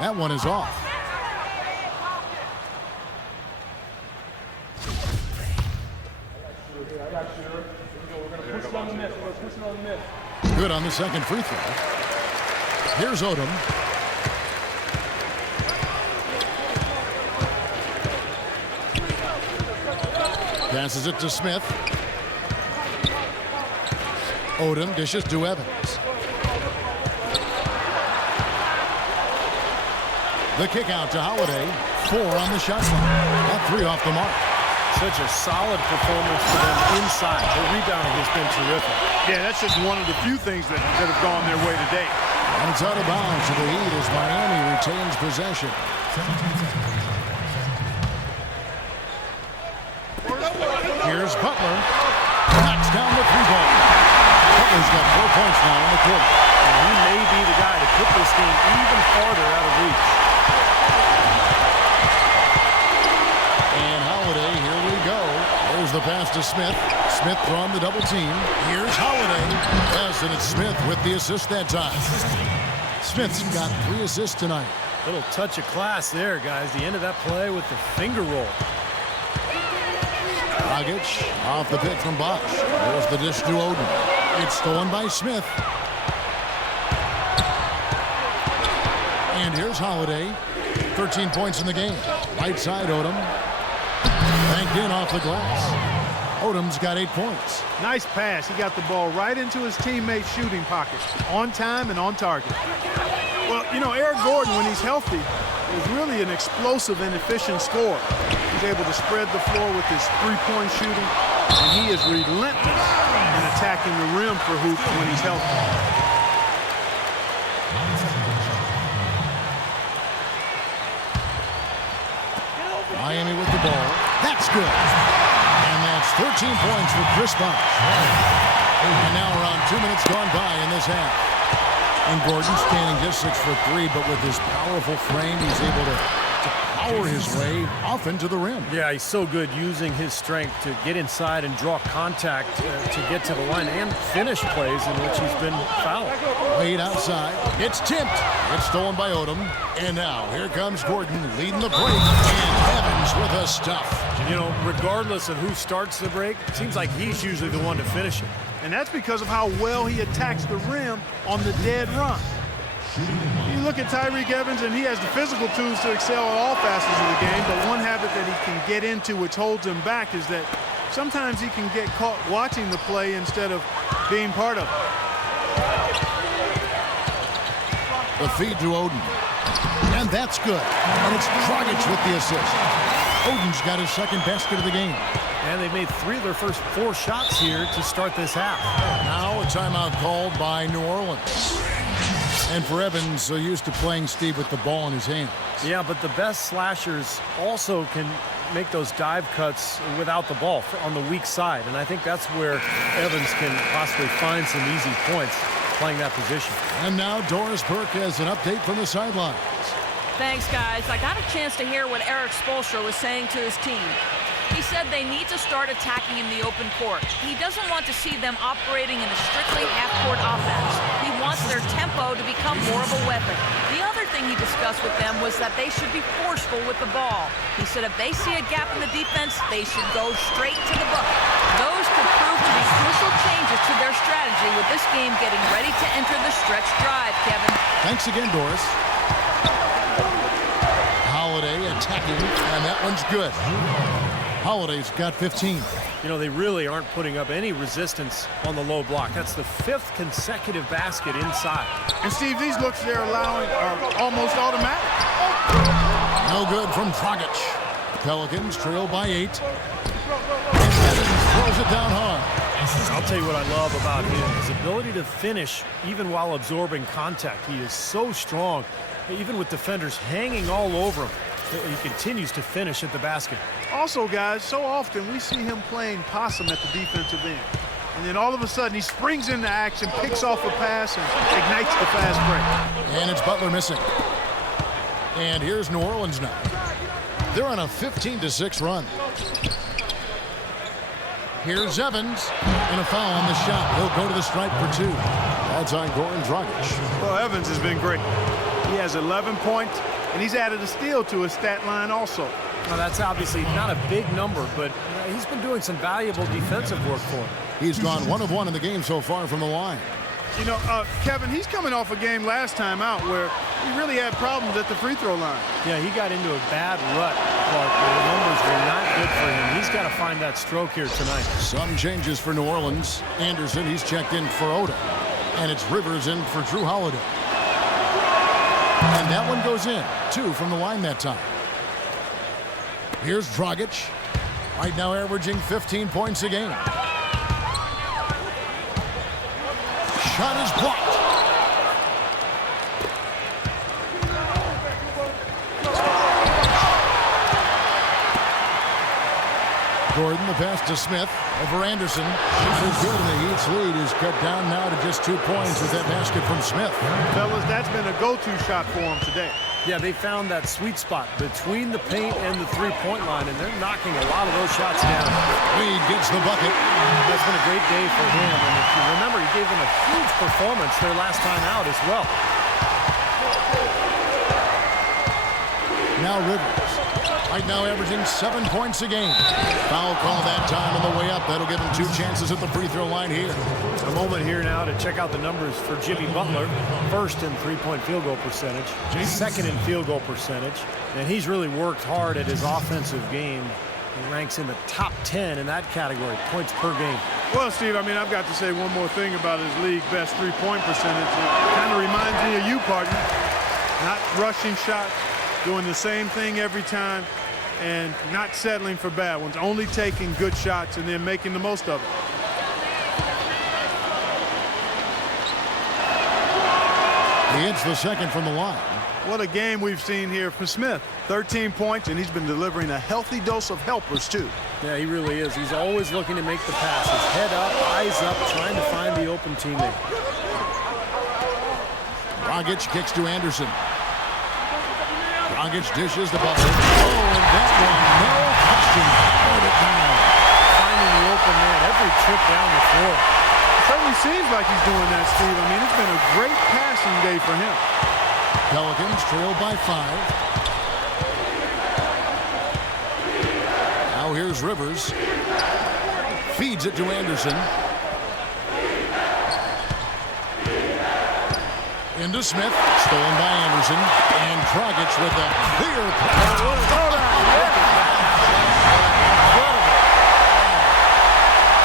That one is off. Good on the second free throw. Here's Odom. Passes it to Smith. Odom dishes to Evans. The kick out to Holiday. 4 on the shot clock. That 3 off the mark. Such a solid performance for them inside. The rebounding has been terrific. Yeah, that's just one of the few things that have gone their way today. And it's out of bounds to the Heat as Miami retains possession. Here's Butler. Knocks down the three-ball. Butler's got 4 points now in the quarter. And he may be the guy to put this game even farther out of reach. And Holiday, here we go. There's the pass to Smith. Smith throwing the double team. Here's Holiday. Yes, and it's Smith with the assist that time. Smith's got 3 assists tonight. Little touch of class there, guys. The end of that play with the finger roll. Dragic off the pick from Bosh. There's the dish to Oden. It's stolen by Smith. And here's Holiday. 13 points in the game. Right side, Odom. Banked in off the glass. Odom's got 8 points. Nice pass. He got the ball right into his teammate's shooting pocket. On time and on target. Well, you know, Eric Gordon, when he's healthy, is really an explosive and efficient scorer. He's able to spread the floor with his three-point shooting, and he is relentless in attacking the rim for hoops when he's healthy. Miami with the ball. That's good. And that's 13 points for Chris Bosh. And now around 2 minutes gone by in this half. And Gordon standing just 6'3", but with his powerful frame, he's able to power his way off into the rim. Yeah, he's so good using his strength to get inside and draw contact to get to the line and finish plays in which he's been fouled. Wade outside. It's tipped. It's stolen by Odom. And now here comes Gordon leading the break. And Evans with a stuff. You know, regardless of who starts the break, it seems like he's usually the one to finish it. And that's because of how well he attacks the rim on the dead run. You look at Tyreke Evans, and he has the physical tools to excel at all facets of the game, but one habit that he can get into which holds him back is that sometimes he can get caught watching the play instead of being part of it. The feed to Oden. And that's good. And it's Dragic with the assist. Oden's got his second basket of the game. And they've made 3 of their first 4 shots here to start this half. Now a timeout called by New Orleans. And for Evans, so used to playing Steve with the ball in his hands. Yeah, but the best slashers also can make those dive cuts without the ball on the weak side. And I think that's where Evans can possibly find some easy points playing that position. And now Doris Burke has an update from the sidelines. Thanks, guys. I got a chance to hear what Eric Spoelstra was saying to his team. He said they need to start attacking in the open court. He doesn't want to see them operating in a strictly half-court offense. He wants their tempo to become more of a weapon. The other thing he discussed with them was that they should be forceful with the ball. He said if they see a gap in the defense, they should go straight to the bucket. Those could prove to be crucial changes to their strategy with this game getting ready to enter the stretch drive, Kevin. Thanks again, Doris. Holiday attacking, and that one's good. Holiday's got 15. You know, they really aren't putting up any resistance on the low block. That's the 5th consecutive basket inside. And Steve, these looks they're allowing are almost automatic. No good from Dragic. Pelicans trail by 8. And Evans throws it down hard. I'll tell you what I love about him, his ability to finish even while absorbing contact. He is so strong, even with defenders hanging all over him. He continues to finish at the basket. Also, guys, so often we see him playing possum at the defensive end. And then all of a sudden he springs into action, picks off a pass, and ignites the fast break. And it's Butler missing. And here's New Orleans now. They're on a 15-6 run. Here's Evans, and a foul on the shot. He'll go to the stripe for 2. That's on Goran Dragic. Well, Evans has been great. He has 11 points, and he's added a steal to his stat line also. Well, that's obviously not a big number, but he's been doing some valuable defensive work for him. He's gone 1 of 1 in the game so far from the line. You know, Kevin, he's coming off a game last time out where he really had problems at the free throw line. Yeah, he got into a bad rut, Clark, where the numbers were not good for him. He's got to find that stroke here tonight. Some changes for New Orleans. Anderson, he's checked in for Oda. And it's Rivers in for Drew Holiday. And that one goes in. 2 from the line that time. Here's Dragic. Right now averaging 15 points a game. Shot is blocked. Gordon, the pass to Smith over Anderson. This is good, and the Heat's lead is cut down now to just 2 points with that basket from Smith. Fellas, that's been a go-to shot for him today. Yeah, they found that sweet spot between the paint and the three-point line, and they're knocking a lot of those shots down. Reed gets the bucket. That's been a great day for him, and if you remember, he gave them a huge performance their last time out as well. Now Rivers. Right now averaging 7 points a game. Foul call that time on the way up. That'll give him 2 chances at the free throw line here. A moment here now to check out the numbers for Jimmy Butler. First in three-point field goal percentage, second in field goal percentage, and he's really worked hard at his offensive game. He ranks in the top 10 in that category, points per game. Well, Steve, I mean, I've got to say one more thing about his league best three-point percentage. It kind of reminds me of you, partner. Not rushing shots, doing the same thing every time, and not settling for bad ones, only taking good shots and then making the most of it. He hits the second from the line. What a game we've seen here for Smith. 13 points, and he's been delivering a healthy dose of helpers, too. Yeah, he really is. He's always looking to make the passes. Head up, eyes up, trying to find the open teammate. Dragic kicks to Anderson. Dragic dishes the Butler. Oh, and that one, no question. Put it down. Finding the open man every trip down the floor. Certainly seems like he's doing that, Steve. I mean, it's been a great passing day for him. Pelicans trail by 5. Now here's Rivers. Feeds it to Anderson. Into Smith. Stolen by Anderson. And Dragic with a clear pass.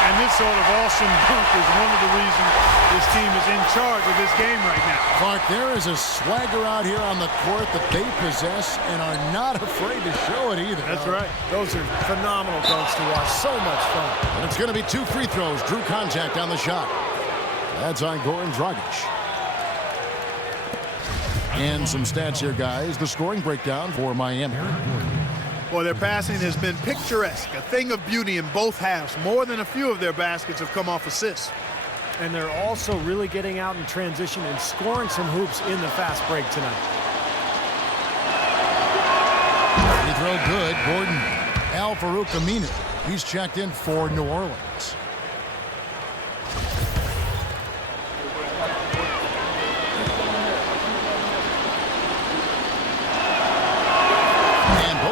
And this sort of awesome dunk is one of the reasons this team is in charge of this game right now. Clark, there is a swagger out here on the court that they possess and are not afraid to show it either. That's right. Those are phenomenal dunks to watch. So much fun. And it's going to be 2 free throws. Drew contact on the shot. That's on Goran Dragic. And some stats here, guys. The scoring breakdown for Miami. Boy, their passing has been picturesque, a thing of beauty in both halves. More than a few of their baskets have come off assists. And they're also really getting out in transition and scoring some hoops in the fast break tonight. Free throw good. Gordon. Al-Farouq Aminu. He's checked in for New Orleans.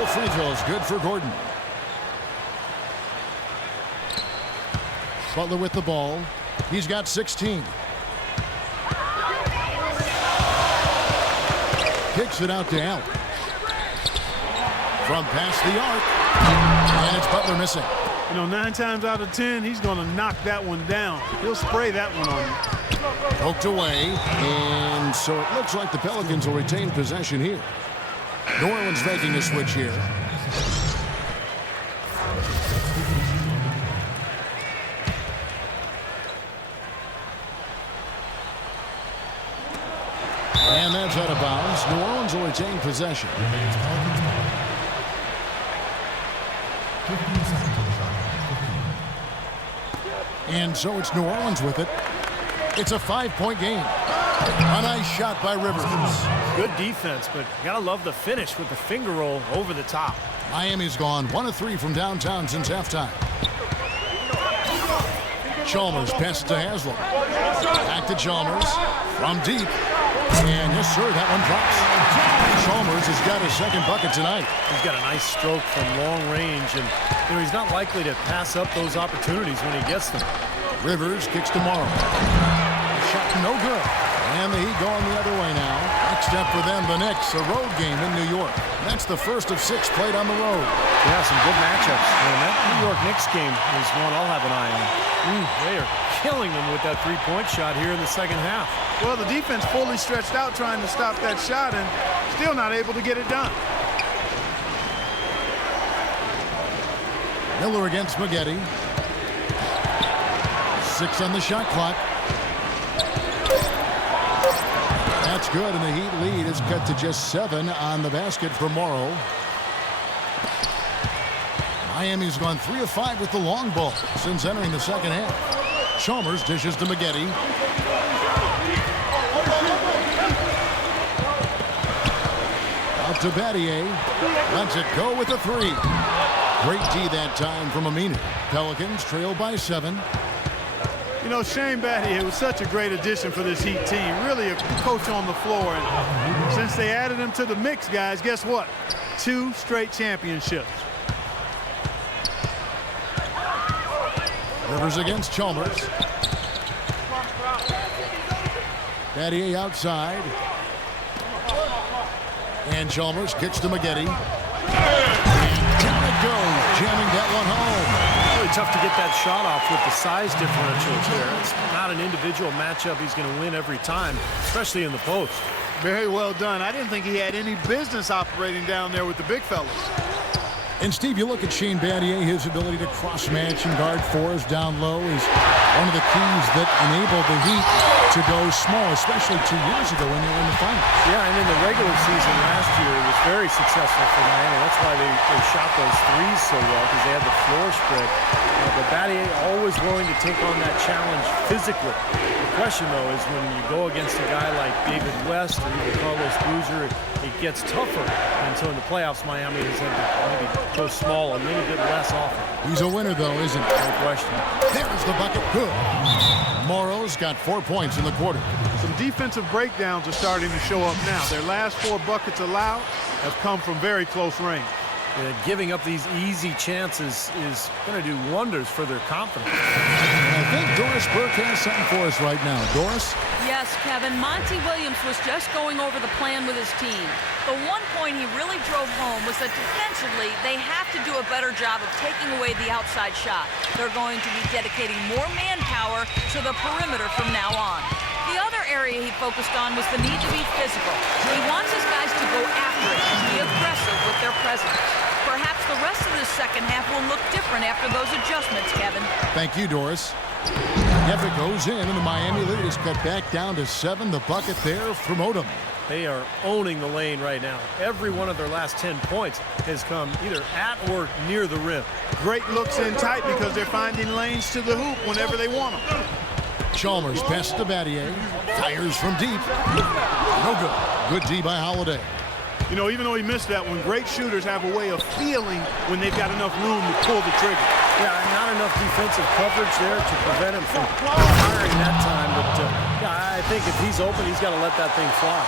Free throws good for Gordon. Butler with the ball. He's got 16. Kicks it out to Allen. From past the arc. And it's Butler missing. You know, 9 times out of 10, he's going to knock that one down. He'll spray that one on you. Poked away. And so it looks like the Pelicans will retain possession here. New Orleans making a switch here. And that's out of bounds. New Orleans will retain possession. And so it's New Orleans with it. It's a 5-point game. A nice shot by Rivers. Good defense, but you gotta love the finish with the finger roll over the top. Miami's gone 1 of 3 from downtown since halftime. Chalmers passes to Haslam. Back to Chalmers from deep. And yes, sir, that one drops. Chalmers has got his second bucket tonight. He's got a nice stroke from long range, and you know, he's not likely to pass up those opportunities when he gets them. Rivers kicks to Morrow. Shot no good. And the Heat going the other way now. Next up for them, the Knicks, a road game in New York. That's the first of 6 played on the road. Yeah, some good matchups. And that New York Knicks game is one I'll have an eye on. They are killing them with that three-point shot here in the second half. Well, the defense fully stretched out trying to stop that shot and still not able to get it done. Miller against Spaghetti. 6 on the shot clock. That's good, and the Heat lead is cut to just 7 on the basket for Morrow. Miami's gone 3 of 5 with the long ball since entering the second half. Chalmers dishes to Spaghetti. Out to Battier. Lets it go with a 3. Great D that time from Aminu. Pelicans trail by 7. You know, Shane Battier was such a great addition for this Heat team. Really a coach on the floor. And since they added him to the mix, guys, guess what? 2 straight championships. Rivers against Chalmers. Battier outside. And Chalmers kicks to Spaghetti. Down it goes, jamming that one home. Really tough to get that shot off with the size differentials there. It's not an individual matchup he's going to win every time, especially in the post. Very well done. I didn't think he had any business operating down there with the big fellas. And Steve, you look at Shane Battier, his ability to cross-match and guard fours down low is one of the keys that enabled the Heat to go small, especially 2 years ago when they were in the finals. Yeah, and in the regular season last year, it was very successful for Miami. That's why they shot those threes so well, because they had the floor spread. But Battier always willing to take on that challenge physically. The question, though, is when you go against a guy like David West or even Carlos Boozer, it gets tougher. And so in the playoffs, Miami has had to maybe go small a little bit less often. He's a winner, though, isn't he? No question. There's the bucket. Good. Morrow's got 4 points in the quarter. Some defensive breakdowns are starting to show up now. Their last 4 buckets allowed have come from very close range. Giving up these easy chances is going to do wonders for their confidence. And I think Doris Burke has something for us right now. Doris? Yes, Kevin. Monty Williams was just going over the plan with his team. The one point he really drove home was that defensively, they have to do a better job of taking away the outside shot. They're going to be dedicating more manpower to the perimeter from now on. The other area he focused on was the need to be physical. He wants his guys to go after it and be aggressive with their presence. Perhaps the rest of this second half will look different after those adjustments, Kevin. Thank you, Doris. Effort goes in, and the Miami lead is cut back down to 7. The bucket there from Odom. They are owning the lane right now. Every one of their last 10 points has come either at or near the rim. Great looks in tight because they're finding lanes to the hoop whenever they want them. Chalmers passes to Battier. Fires from deep. No good. Good D by Holiday. You know, even though he missed that one, great shooters have a way of feeling when they've got enough room to pull the trigger. Yeah, not enough defensive coverage there to prevent him from firing that time. But yeah, I think if he's open, he's got to let that thing fly.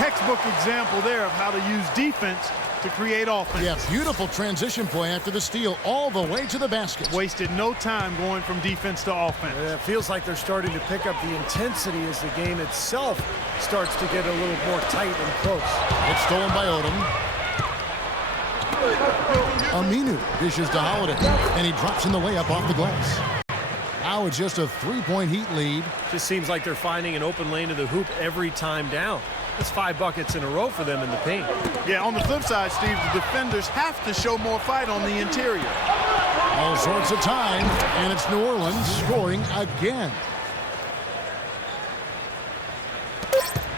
Textbook example there of how to use defense to create offense. Yeah, beautiful transition play after the steal all the way to the basket. Wasted no time going from defense to offense. It feels like they're starting to pick up the intensity as the game itself starts to get a little more tight and close. It's stolen by Odom. Aminu dishes to Holiday, and he drops in the layup off the glass. Now it's just a 3-point Heat lead. Just seems like they're finding an open lane to the hoop every time down. It's 5 buckets in a row for them in the paint. Yeah, on the flip side, Steve, the defenders have to show more fight on the interior. All sorts of time, and it's New Orleans scoring again.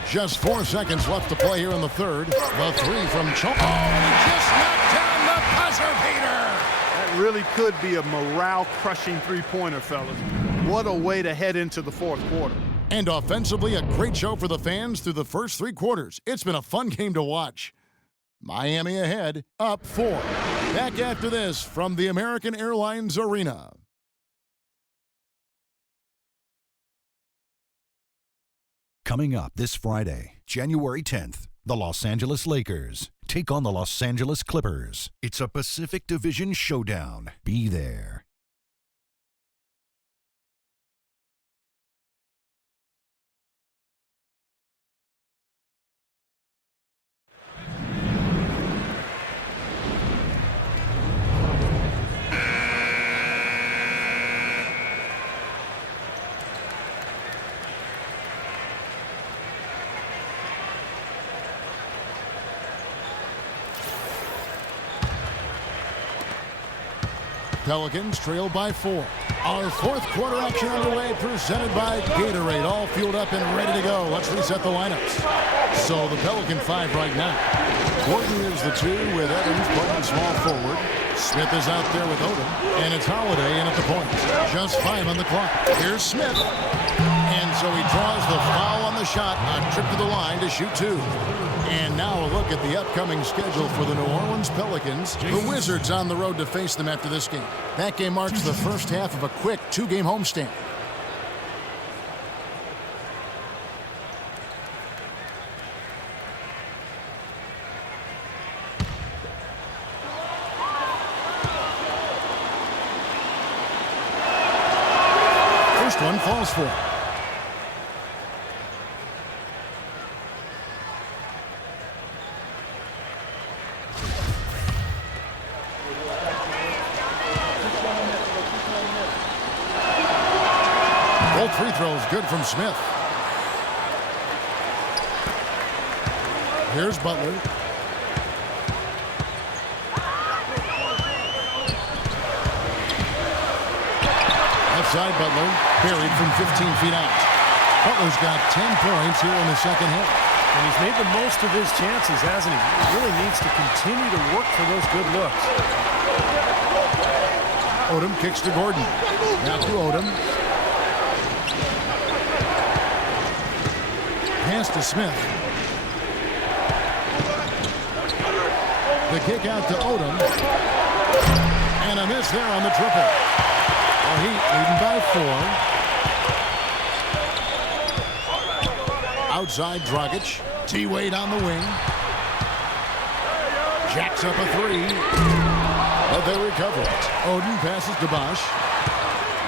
Just 4 seconds left to play here in the third. The 3 from Chalmers. Oh, he just knocked down the buzzer beater. That really could be a morale-crushing three-pointer, fellas. What a way to head into the fourth quarter. And offensively, a great show for the fans through the first 3 quarters. It's been a fun game to watch. Miami ahead, up 4. Back after this from the American Airlines Arena. Coming up this Friday, January 10th, the Los Angeles Lakers take on the Los Angeles Clippers. It's a Pacific Division showdown. Be there. Pelicans trail by 4. Our fourth quarter action underway, presented by Gatorade. All fueled up and ready to go. Let's reset the lineups. So the Pelican 5 right now. Gordon is the 2 with Evans playing small forward. Smith is out there with Odom, and it's Holiday in at the point. Just 5 on the clock. Here's Smith. And so he draws the foul on the shot, a trip to the line to shoot 2. And now a look at the upcoming schedule for the New Orleans Pelicans. The Wizards on the road to face them after this game. That game marks the first half of a quick 2-game homestand. First one falls for him. Both free throws good from Smith. Here's Butler. Outside Butler, buried from 15 feet out. Butler's got 10 points here in the second half. And he's made the most of his chances, hasn't he? He really needs to continue to work for those good looks. Odom kicks to Gordon. Now to Odom. Pass to Smith. The kick out to Odom. And a miss there on the triple. The Heat leading by 4. Outside Dragic. T-Wade on the wing. Jacks up a 3. But they recover it. Odom passes to BOSH.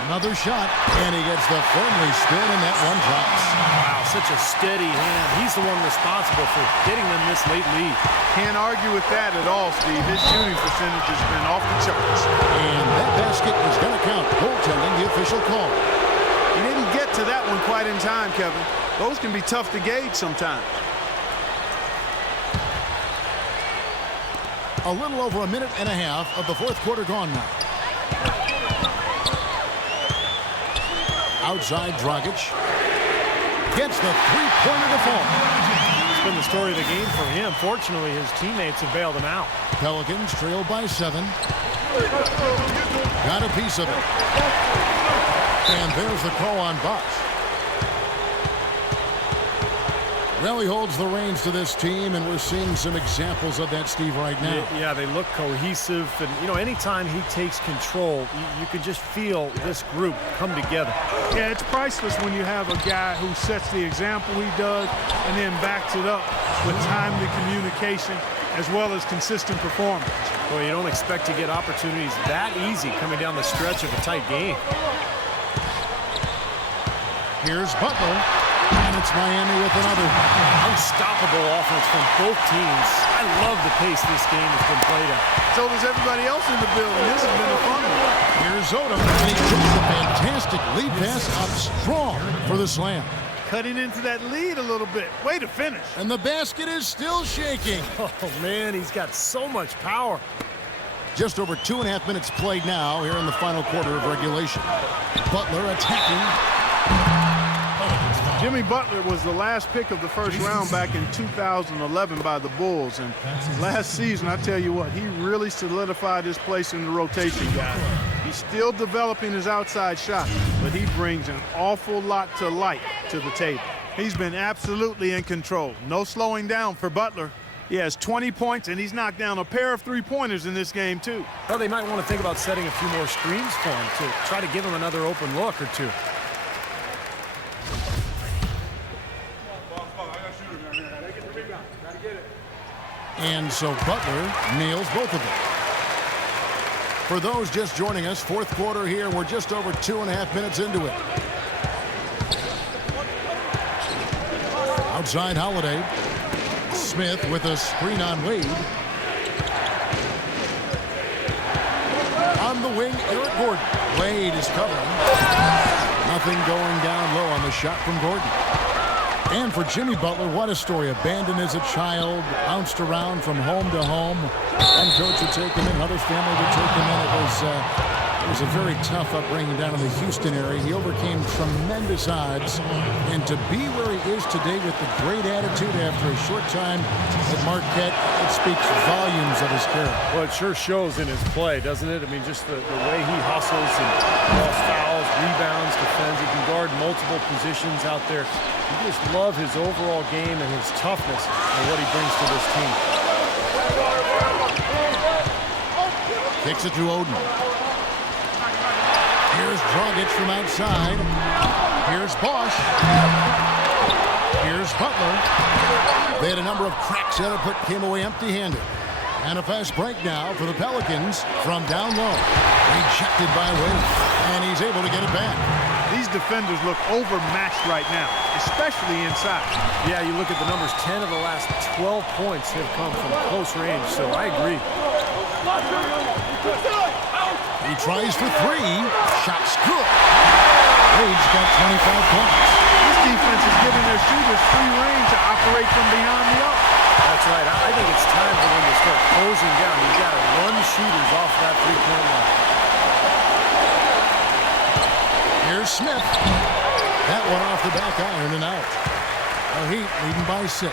Another shot. And he gets the friendly spin, and that one drops. Wow, such a steady hand. He's the one responsible for getting them this late lead. Can't argue with that at all, Steve. His shooting percentage has been off the charts. And that basket is going to count. Goaltending, the official call. He didn't get to that one quite in time, Kevin. Those can be tough to gauge sometimes. A little over a minute and a half of the fourth quarter gone now. Outside Dragic. Gets the three-pointer to fall. It's been the story of the game for him. Fortunately, his teammates have bailed him out. Pelicans trail by 7. Got a piece of it. And there's the call on BOSH. Well, he holds the reins to this team, and we're seeing some examples of that, Steve, right now. Yeah, they look cohesive. And, you know, anytime he takes control, you can just feel this group come together. Yeah, it's priceless when you have a guy who sets the example he does and then backs it up with timely communication as well as consistent performance. Well, you don't expect to get opportunities that easy coming down the stretch of a tight game. Here's Butler. And it's Miami with another. Unstoppable offense from both teams. I love the pace this game has been played at. So does everybody else in the building. This has been a fun one. Here's Odom, and he takes a fantastic lead pass up strong for the slam. Cutting into that lead a little bit. Way to finish. And the basket is still shaking. Oh, man, he's got so much power. Just over 2.5 minutes played now here in the final quarter of regulation. Butler attacking. Jimmy Butler was the last pick of the first round back in 2011 by the Bulls. And last season, I tell you what, he really solidified his place in the rotation, guys. He's still developing his outside shot, but he brings an awful lot to light to the table. He's been absolutely in control. No slowing down for Butler. He has 20 points, and he's knocked down a pair of three-pointers in this game, too. Well, they might want to think about setting a few more screens for him to try to give him another open look or two. And so Butler nails both of them. For those just joining us, fourth quarter here, we're just over 2.5 minutes into it. Outside Holiday. Smith with a screen on Wade. On the wing, Eric Gordon. Wade is covering. Nothing going down low on the shot from Gordon. And for Jimmy Butler, what a story. Abandoned as a child, bounced around from home to home. One coach would take him in, another family would take him in. It was It was a very tough upbringing down in the Houston area. He overcame tremendous odds. And to be where he is today with the great attitude after a short time at Marquette, it speaks volumes of his character. Well, it sure shows in his play, doesn't it? I mean, just the way he hustles and draws fouls, rebounds, defends. He can guard multiple positions out there. You just love his overall game and his toughness and what he brings to this team. Kicks it to Oden. Here's Dragic from outside. Here's BOSH. Here's Butler. They had a number of cracks that came away empty-handed. And a fast break now for the Pelicans from down low. Rejected by Wade. And he's able to get it back. These defenders look overmatched right now, especially inside. Yeah, you look at the numbers. 10 of the last 12 points have come from close range, so I agree. He tries for three. Shot's good. Wade's got 25 points. This defense is giving their shooters free rein to operate from beyond the arc. That's right. I think it's time for them to start closing down. You've got to run shooters off that three-point line. Here's Smith. That one off the back iron and out. The Heat leading by 6.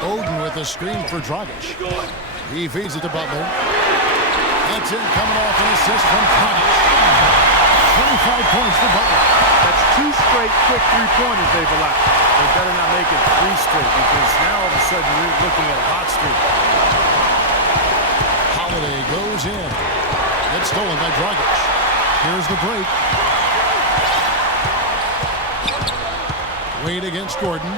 Oden with a screen for Dragic. He feeds it to Butler. That's it, coming off an assist from Dragic. 25 points for Butler. That's 2 straight quick three-pointers they've allowed. They better not make it 3 straight, because now all of a sudden you're looking at a hot streak. Holiday goes in. It's stolen by Dragic. Here's the break. Wade against Gordon.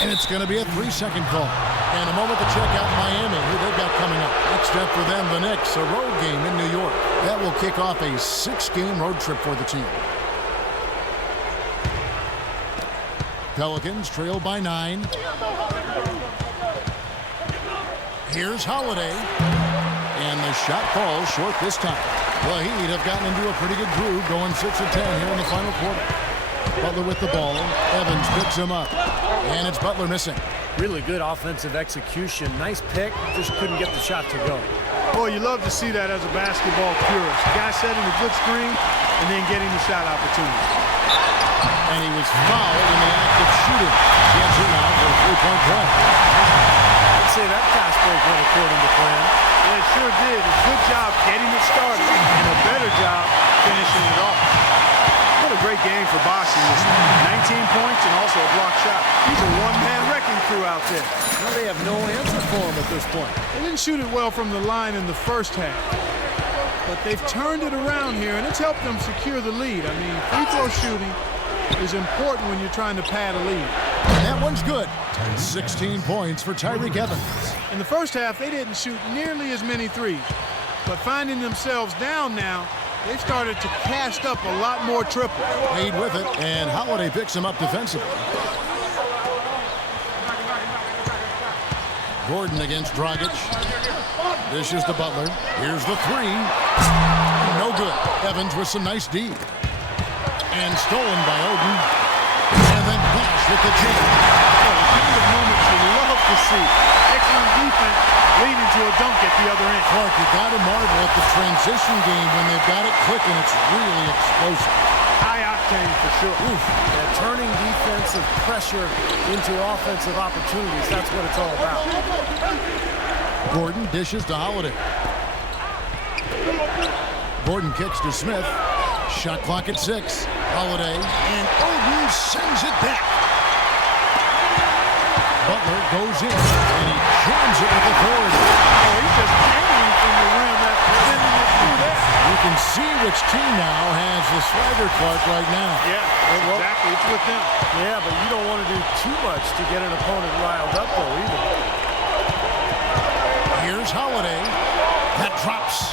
And it's going to be a 3-second call. And a moment to check out Miami, who they've got coming up. Next up for them, the Knicks, a road game in New York. That will kick off a 6-game road trip for the team. Pelicans trail by 9. Here's Holiday. And the shot falls short this time. The Heat have gotten into a pretty good groove, going 6 of 10 here in the final quarter. Butler with the ball. Evans picks him up. And it's Butler missing. Really good offensive execution. Nice pick. Just couldn't get the shot to go. Boy, you love to see that as a basketball purist. The guy setting a good screen and then getting the shot opportunity. And he was fouled in the act of shooting. Gets it now for a 3-point play. I'd say that fast break went according to plan. Yeah, it sure did. A good job getting it started and a better job finishing it off. What a great game for BOSH in this one. 19 points and also a block shot. He's a one-man wrecking crew out there. Well, they have no answer for him at this point. They didn't shoot it well from the line in the first half. But they've turned it around here, and it's helped them secure the lead. I mean, free throw shooting is important when you're trying to pad a lead. And that one's good. 16 points for Tyreke Evans. In the first half, they didn't shoot nearly as many threes. But finding themselves down now, they've started to cast up a lot more triples. Wade with it, and Holiday picks him up defensively. Gordon against Dragic. Dishes to Butler. Here's the 3. No good. Evans with some nice D. And stolen by Oden. And then BOSH with the jam. The kind of moments you love to see. Excellent defense leading to a dunk at the other end. Clark, you got to marvel at the transition game when they've got it clicking. It's really explosive. High octane for sure. Oof. Yeah, turning defensive pressure into offensive opportunities. That's what it's all about. Gordon dishes to Holiday. Gordon kicks to Smith. Shot clock at 6. Holiday. And Oden sends it back. Butler goes in, and he jams it with authority. Oh, he's just angry from the rim after sending it through there. You can see which team now has the swagger, Clark, right now. Yeah, exactly. It's with them. Yeah, but you don't want to do too much to get an opponent riled up, though, either. Here's Holiday. That drops.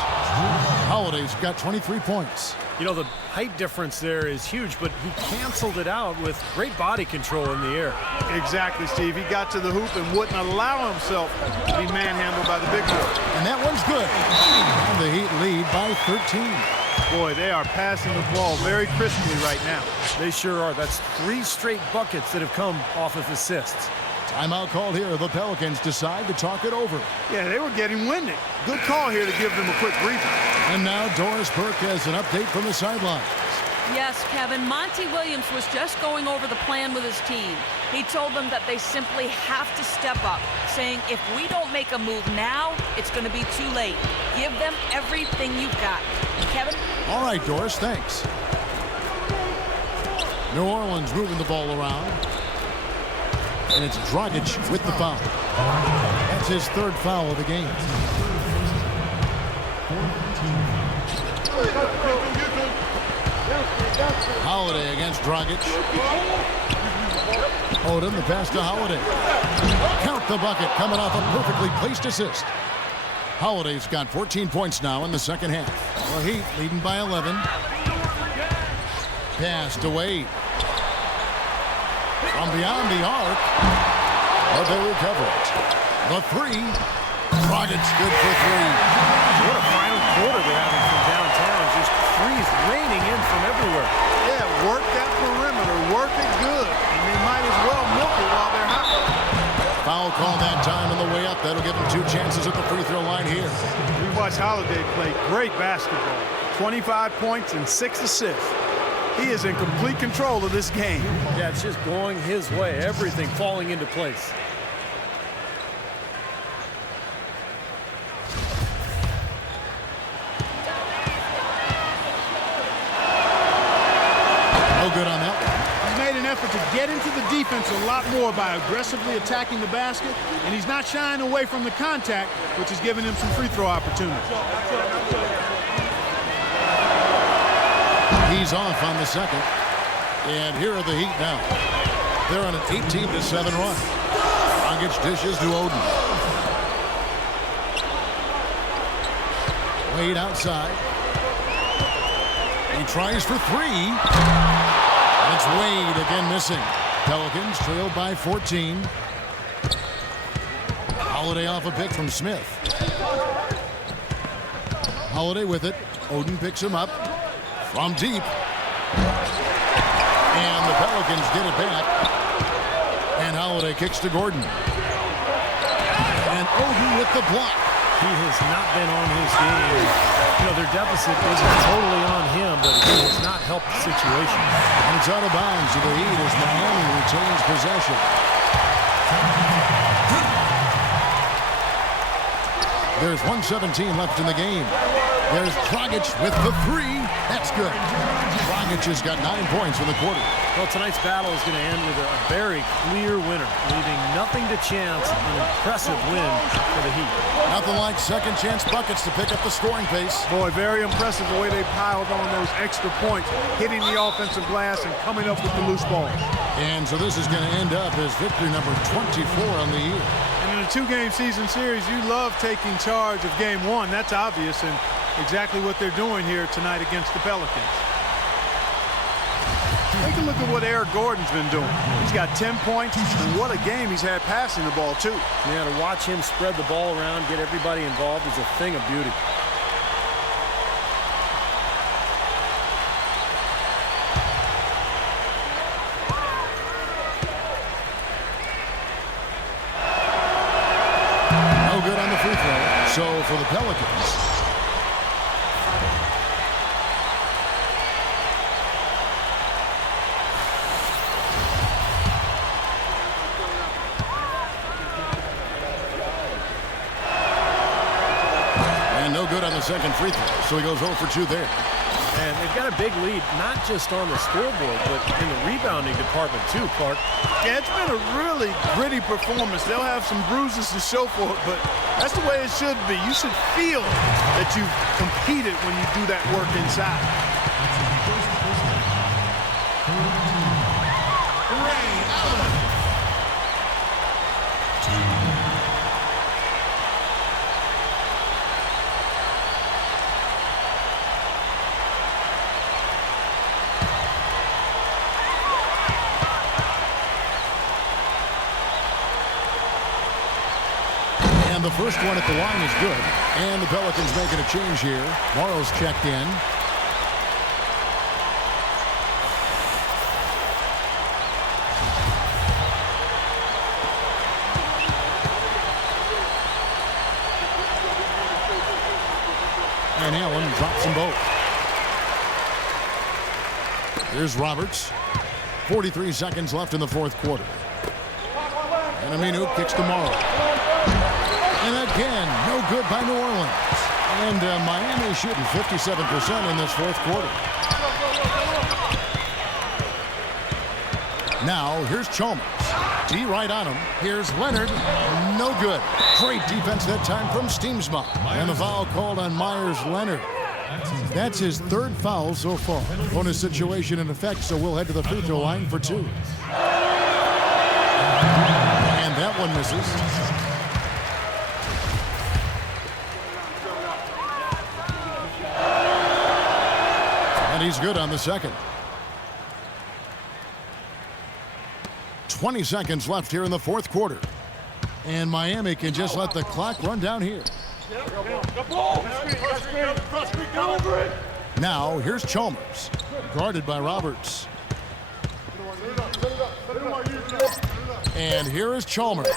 Holiday's got 23 points. You know, the height difference there is huge, but he canceled it out with great body control in the air. Exactly, Steve. He got to the hoop and wouldn't allow himself to be manhandled by the big boy. And that one's good. And the Heat lead by 13. Boy, they are passing the ball very crisply right now. They sure are. That's 3 straight buckets that have come off of assists. Timeout called here. The Pelicans decide to talk it over. Yeah, they were getting winded. Good call here to give them a quick breather. And now Doris Burke has an update from the sidelines. Yes, Kevin, Monty Williams was just going over the plan with his team. He told them that they simply have to step up, saying if we don't make a move now, it's going to be too late. Give them everything you've got. Kevin? All right, Doris, thanks. New Orleans moving the ball around. And it's Dragic with the foul. That's his third foul of the game. Holiday against Dragic. Odom, the pass to Holiday. Count the bucket, coming off a perfectly placed assist. Holiday's got 14 points now in the second half. The Heat leading by 11. Pass to Wade. From beyond the arc, but they recover it. The three. Dragic good for three. What a final quarter they're having from downtown. Just threes raining in from everywhere. Yeah, work that perimeter. Work it good. And they might as well milk it while they're hot. Foul call that time on the way up. That'll give him 2 chances at the free throw line here. We watched Holiday play great basketball. 25 points and 6 assists. He is in complete control of this game. Yeah, it's just going his way. Everything falling into place. No good on that one. He's made an effort to get into the defense a lot more by aggressively attacking the basket, and he's not shying away from the contact, which is giving him some free throw opportunities. He's off on the second. And here are the Heat now. They're on an 18-7 run. Dragic dishes to Odom. Wade outside. He tries for three. And it's Wade again missing. Pelicans trailed by 14. Holiday off a pick from Smith. Holiday with it. Odom picks him up from deep. And the Pelicans get it back. And Holiday kicks to Gordon. And Odom with the block. He has not been on his game. You know, their deficit isn't totally on him, but he has not helped the situation. And it's out of bounds to the Heat as Miami retains possession. There's 1:17 left in the game. There's Dragic with the three. That's good. Dragic has got 9 points in the quarter. Well, tonight's battle is going to end with a very clear winner, leaving nothing to chance. An impressive win for the Heat. Nothing like second chance buckets to pick up the scoring pace. Boy, very impressive the way they piled on those extra points, hitting the offensive glass and coming up with the loose balls. And so this is going to end up as victory number 24 on the year. And in a 2-game season series, you love taking charge of game one. That's obvious, and exactly what they're doing here tonight against the Pelicans. Take a look at what Eric Gordon's been doing. He's got 10 points, and what a game he's had passing the ball, too. Yeah, to watch him spread the ball around, get everybody involved is a thing of beauty. No good on the free throw. So for the Pelicans, no good on the second free throw, so he goes 0 for 2 there. And they've got a big lead, not just on the scoreboard, but in the rebounding department too, Clark. Yeah, it's been a really gritty performance. They'll have some bruises to show for it, but that's the way it should be. You should feel that you've competed when you do that work inside. And the first one at the line is good. And the Pelicans making a change here. Morrow's checked in. And Allen drops them both. Here's Roberts. 43 seconds left in the fourth quarter. And Aminu kicks to Morrow. And again, no good by New Orleans. And Miami shooting 57% in this fourth quarter. Now, here's Chalmers. D right on him. Here's Leonard. No good. Great defense that time from Steamsma. And the foul called on Myers-Leonard. That's his third foul so far. Bonus situation in effect, so we'll head to the free throw line for two. And that one misses. And he's good on the second. 20 seconds left here in the fourth quarter. And Miami can just let the clock run down here. Now, here's Chalmers. Guarded by Roberts. And here is Chalmers.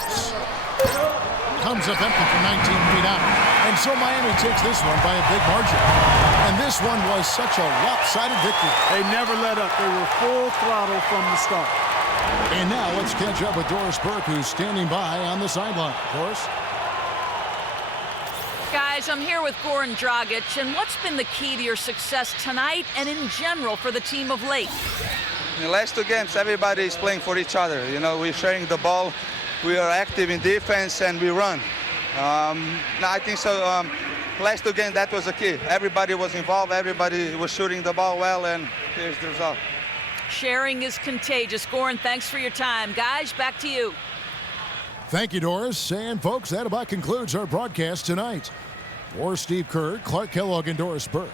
Comes up empty from 19 feet out. And so Miami takes this one by a big margin. And this one was such a lopsided victory. They never let up. They were full throttle from the start. And now let's catch up with Doris Burke, who's standing by on the sideline. Doris? Guys, I'm here with Goran Dragic, and what's been the key to your success tonight and in general for the team of late? In the last two games, everybody is playing for each other. You know, we're sharing the ball, we are active in defense, and we run. I think so. Last two games, that was the key. Everybody was involved, everybody was shooting the ball well, and here's the result. Sharing is contagious. Goran, thanks for your time. Guys, back to you. Thank you, Doris. And, folks, that about concludes our broadcast tonight. For Steve Kerr, Clark Kellogg, and Doris Burke,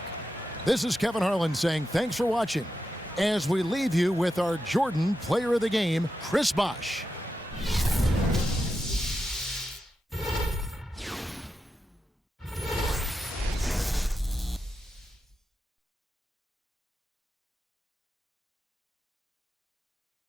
this is Kevin Harlan saying thanks for watching as we leave you with our Jordan Player of the Game, Chris Bosh.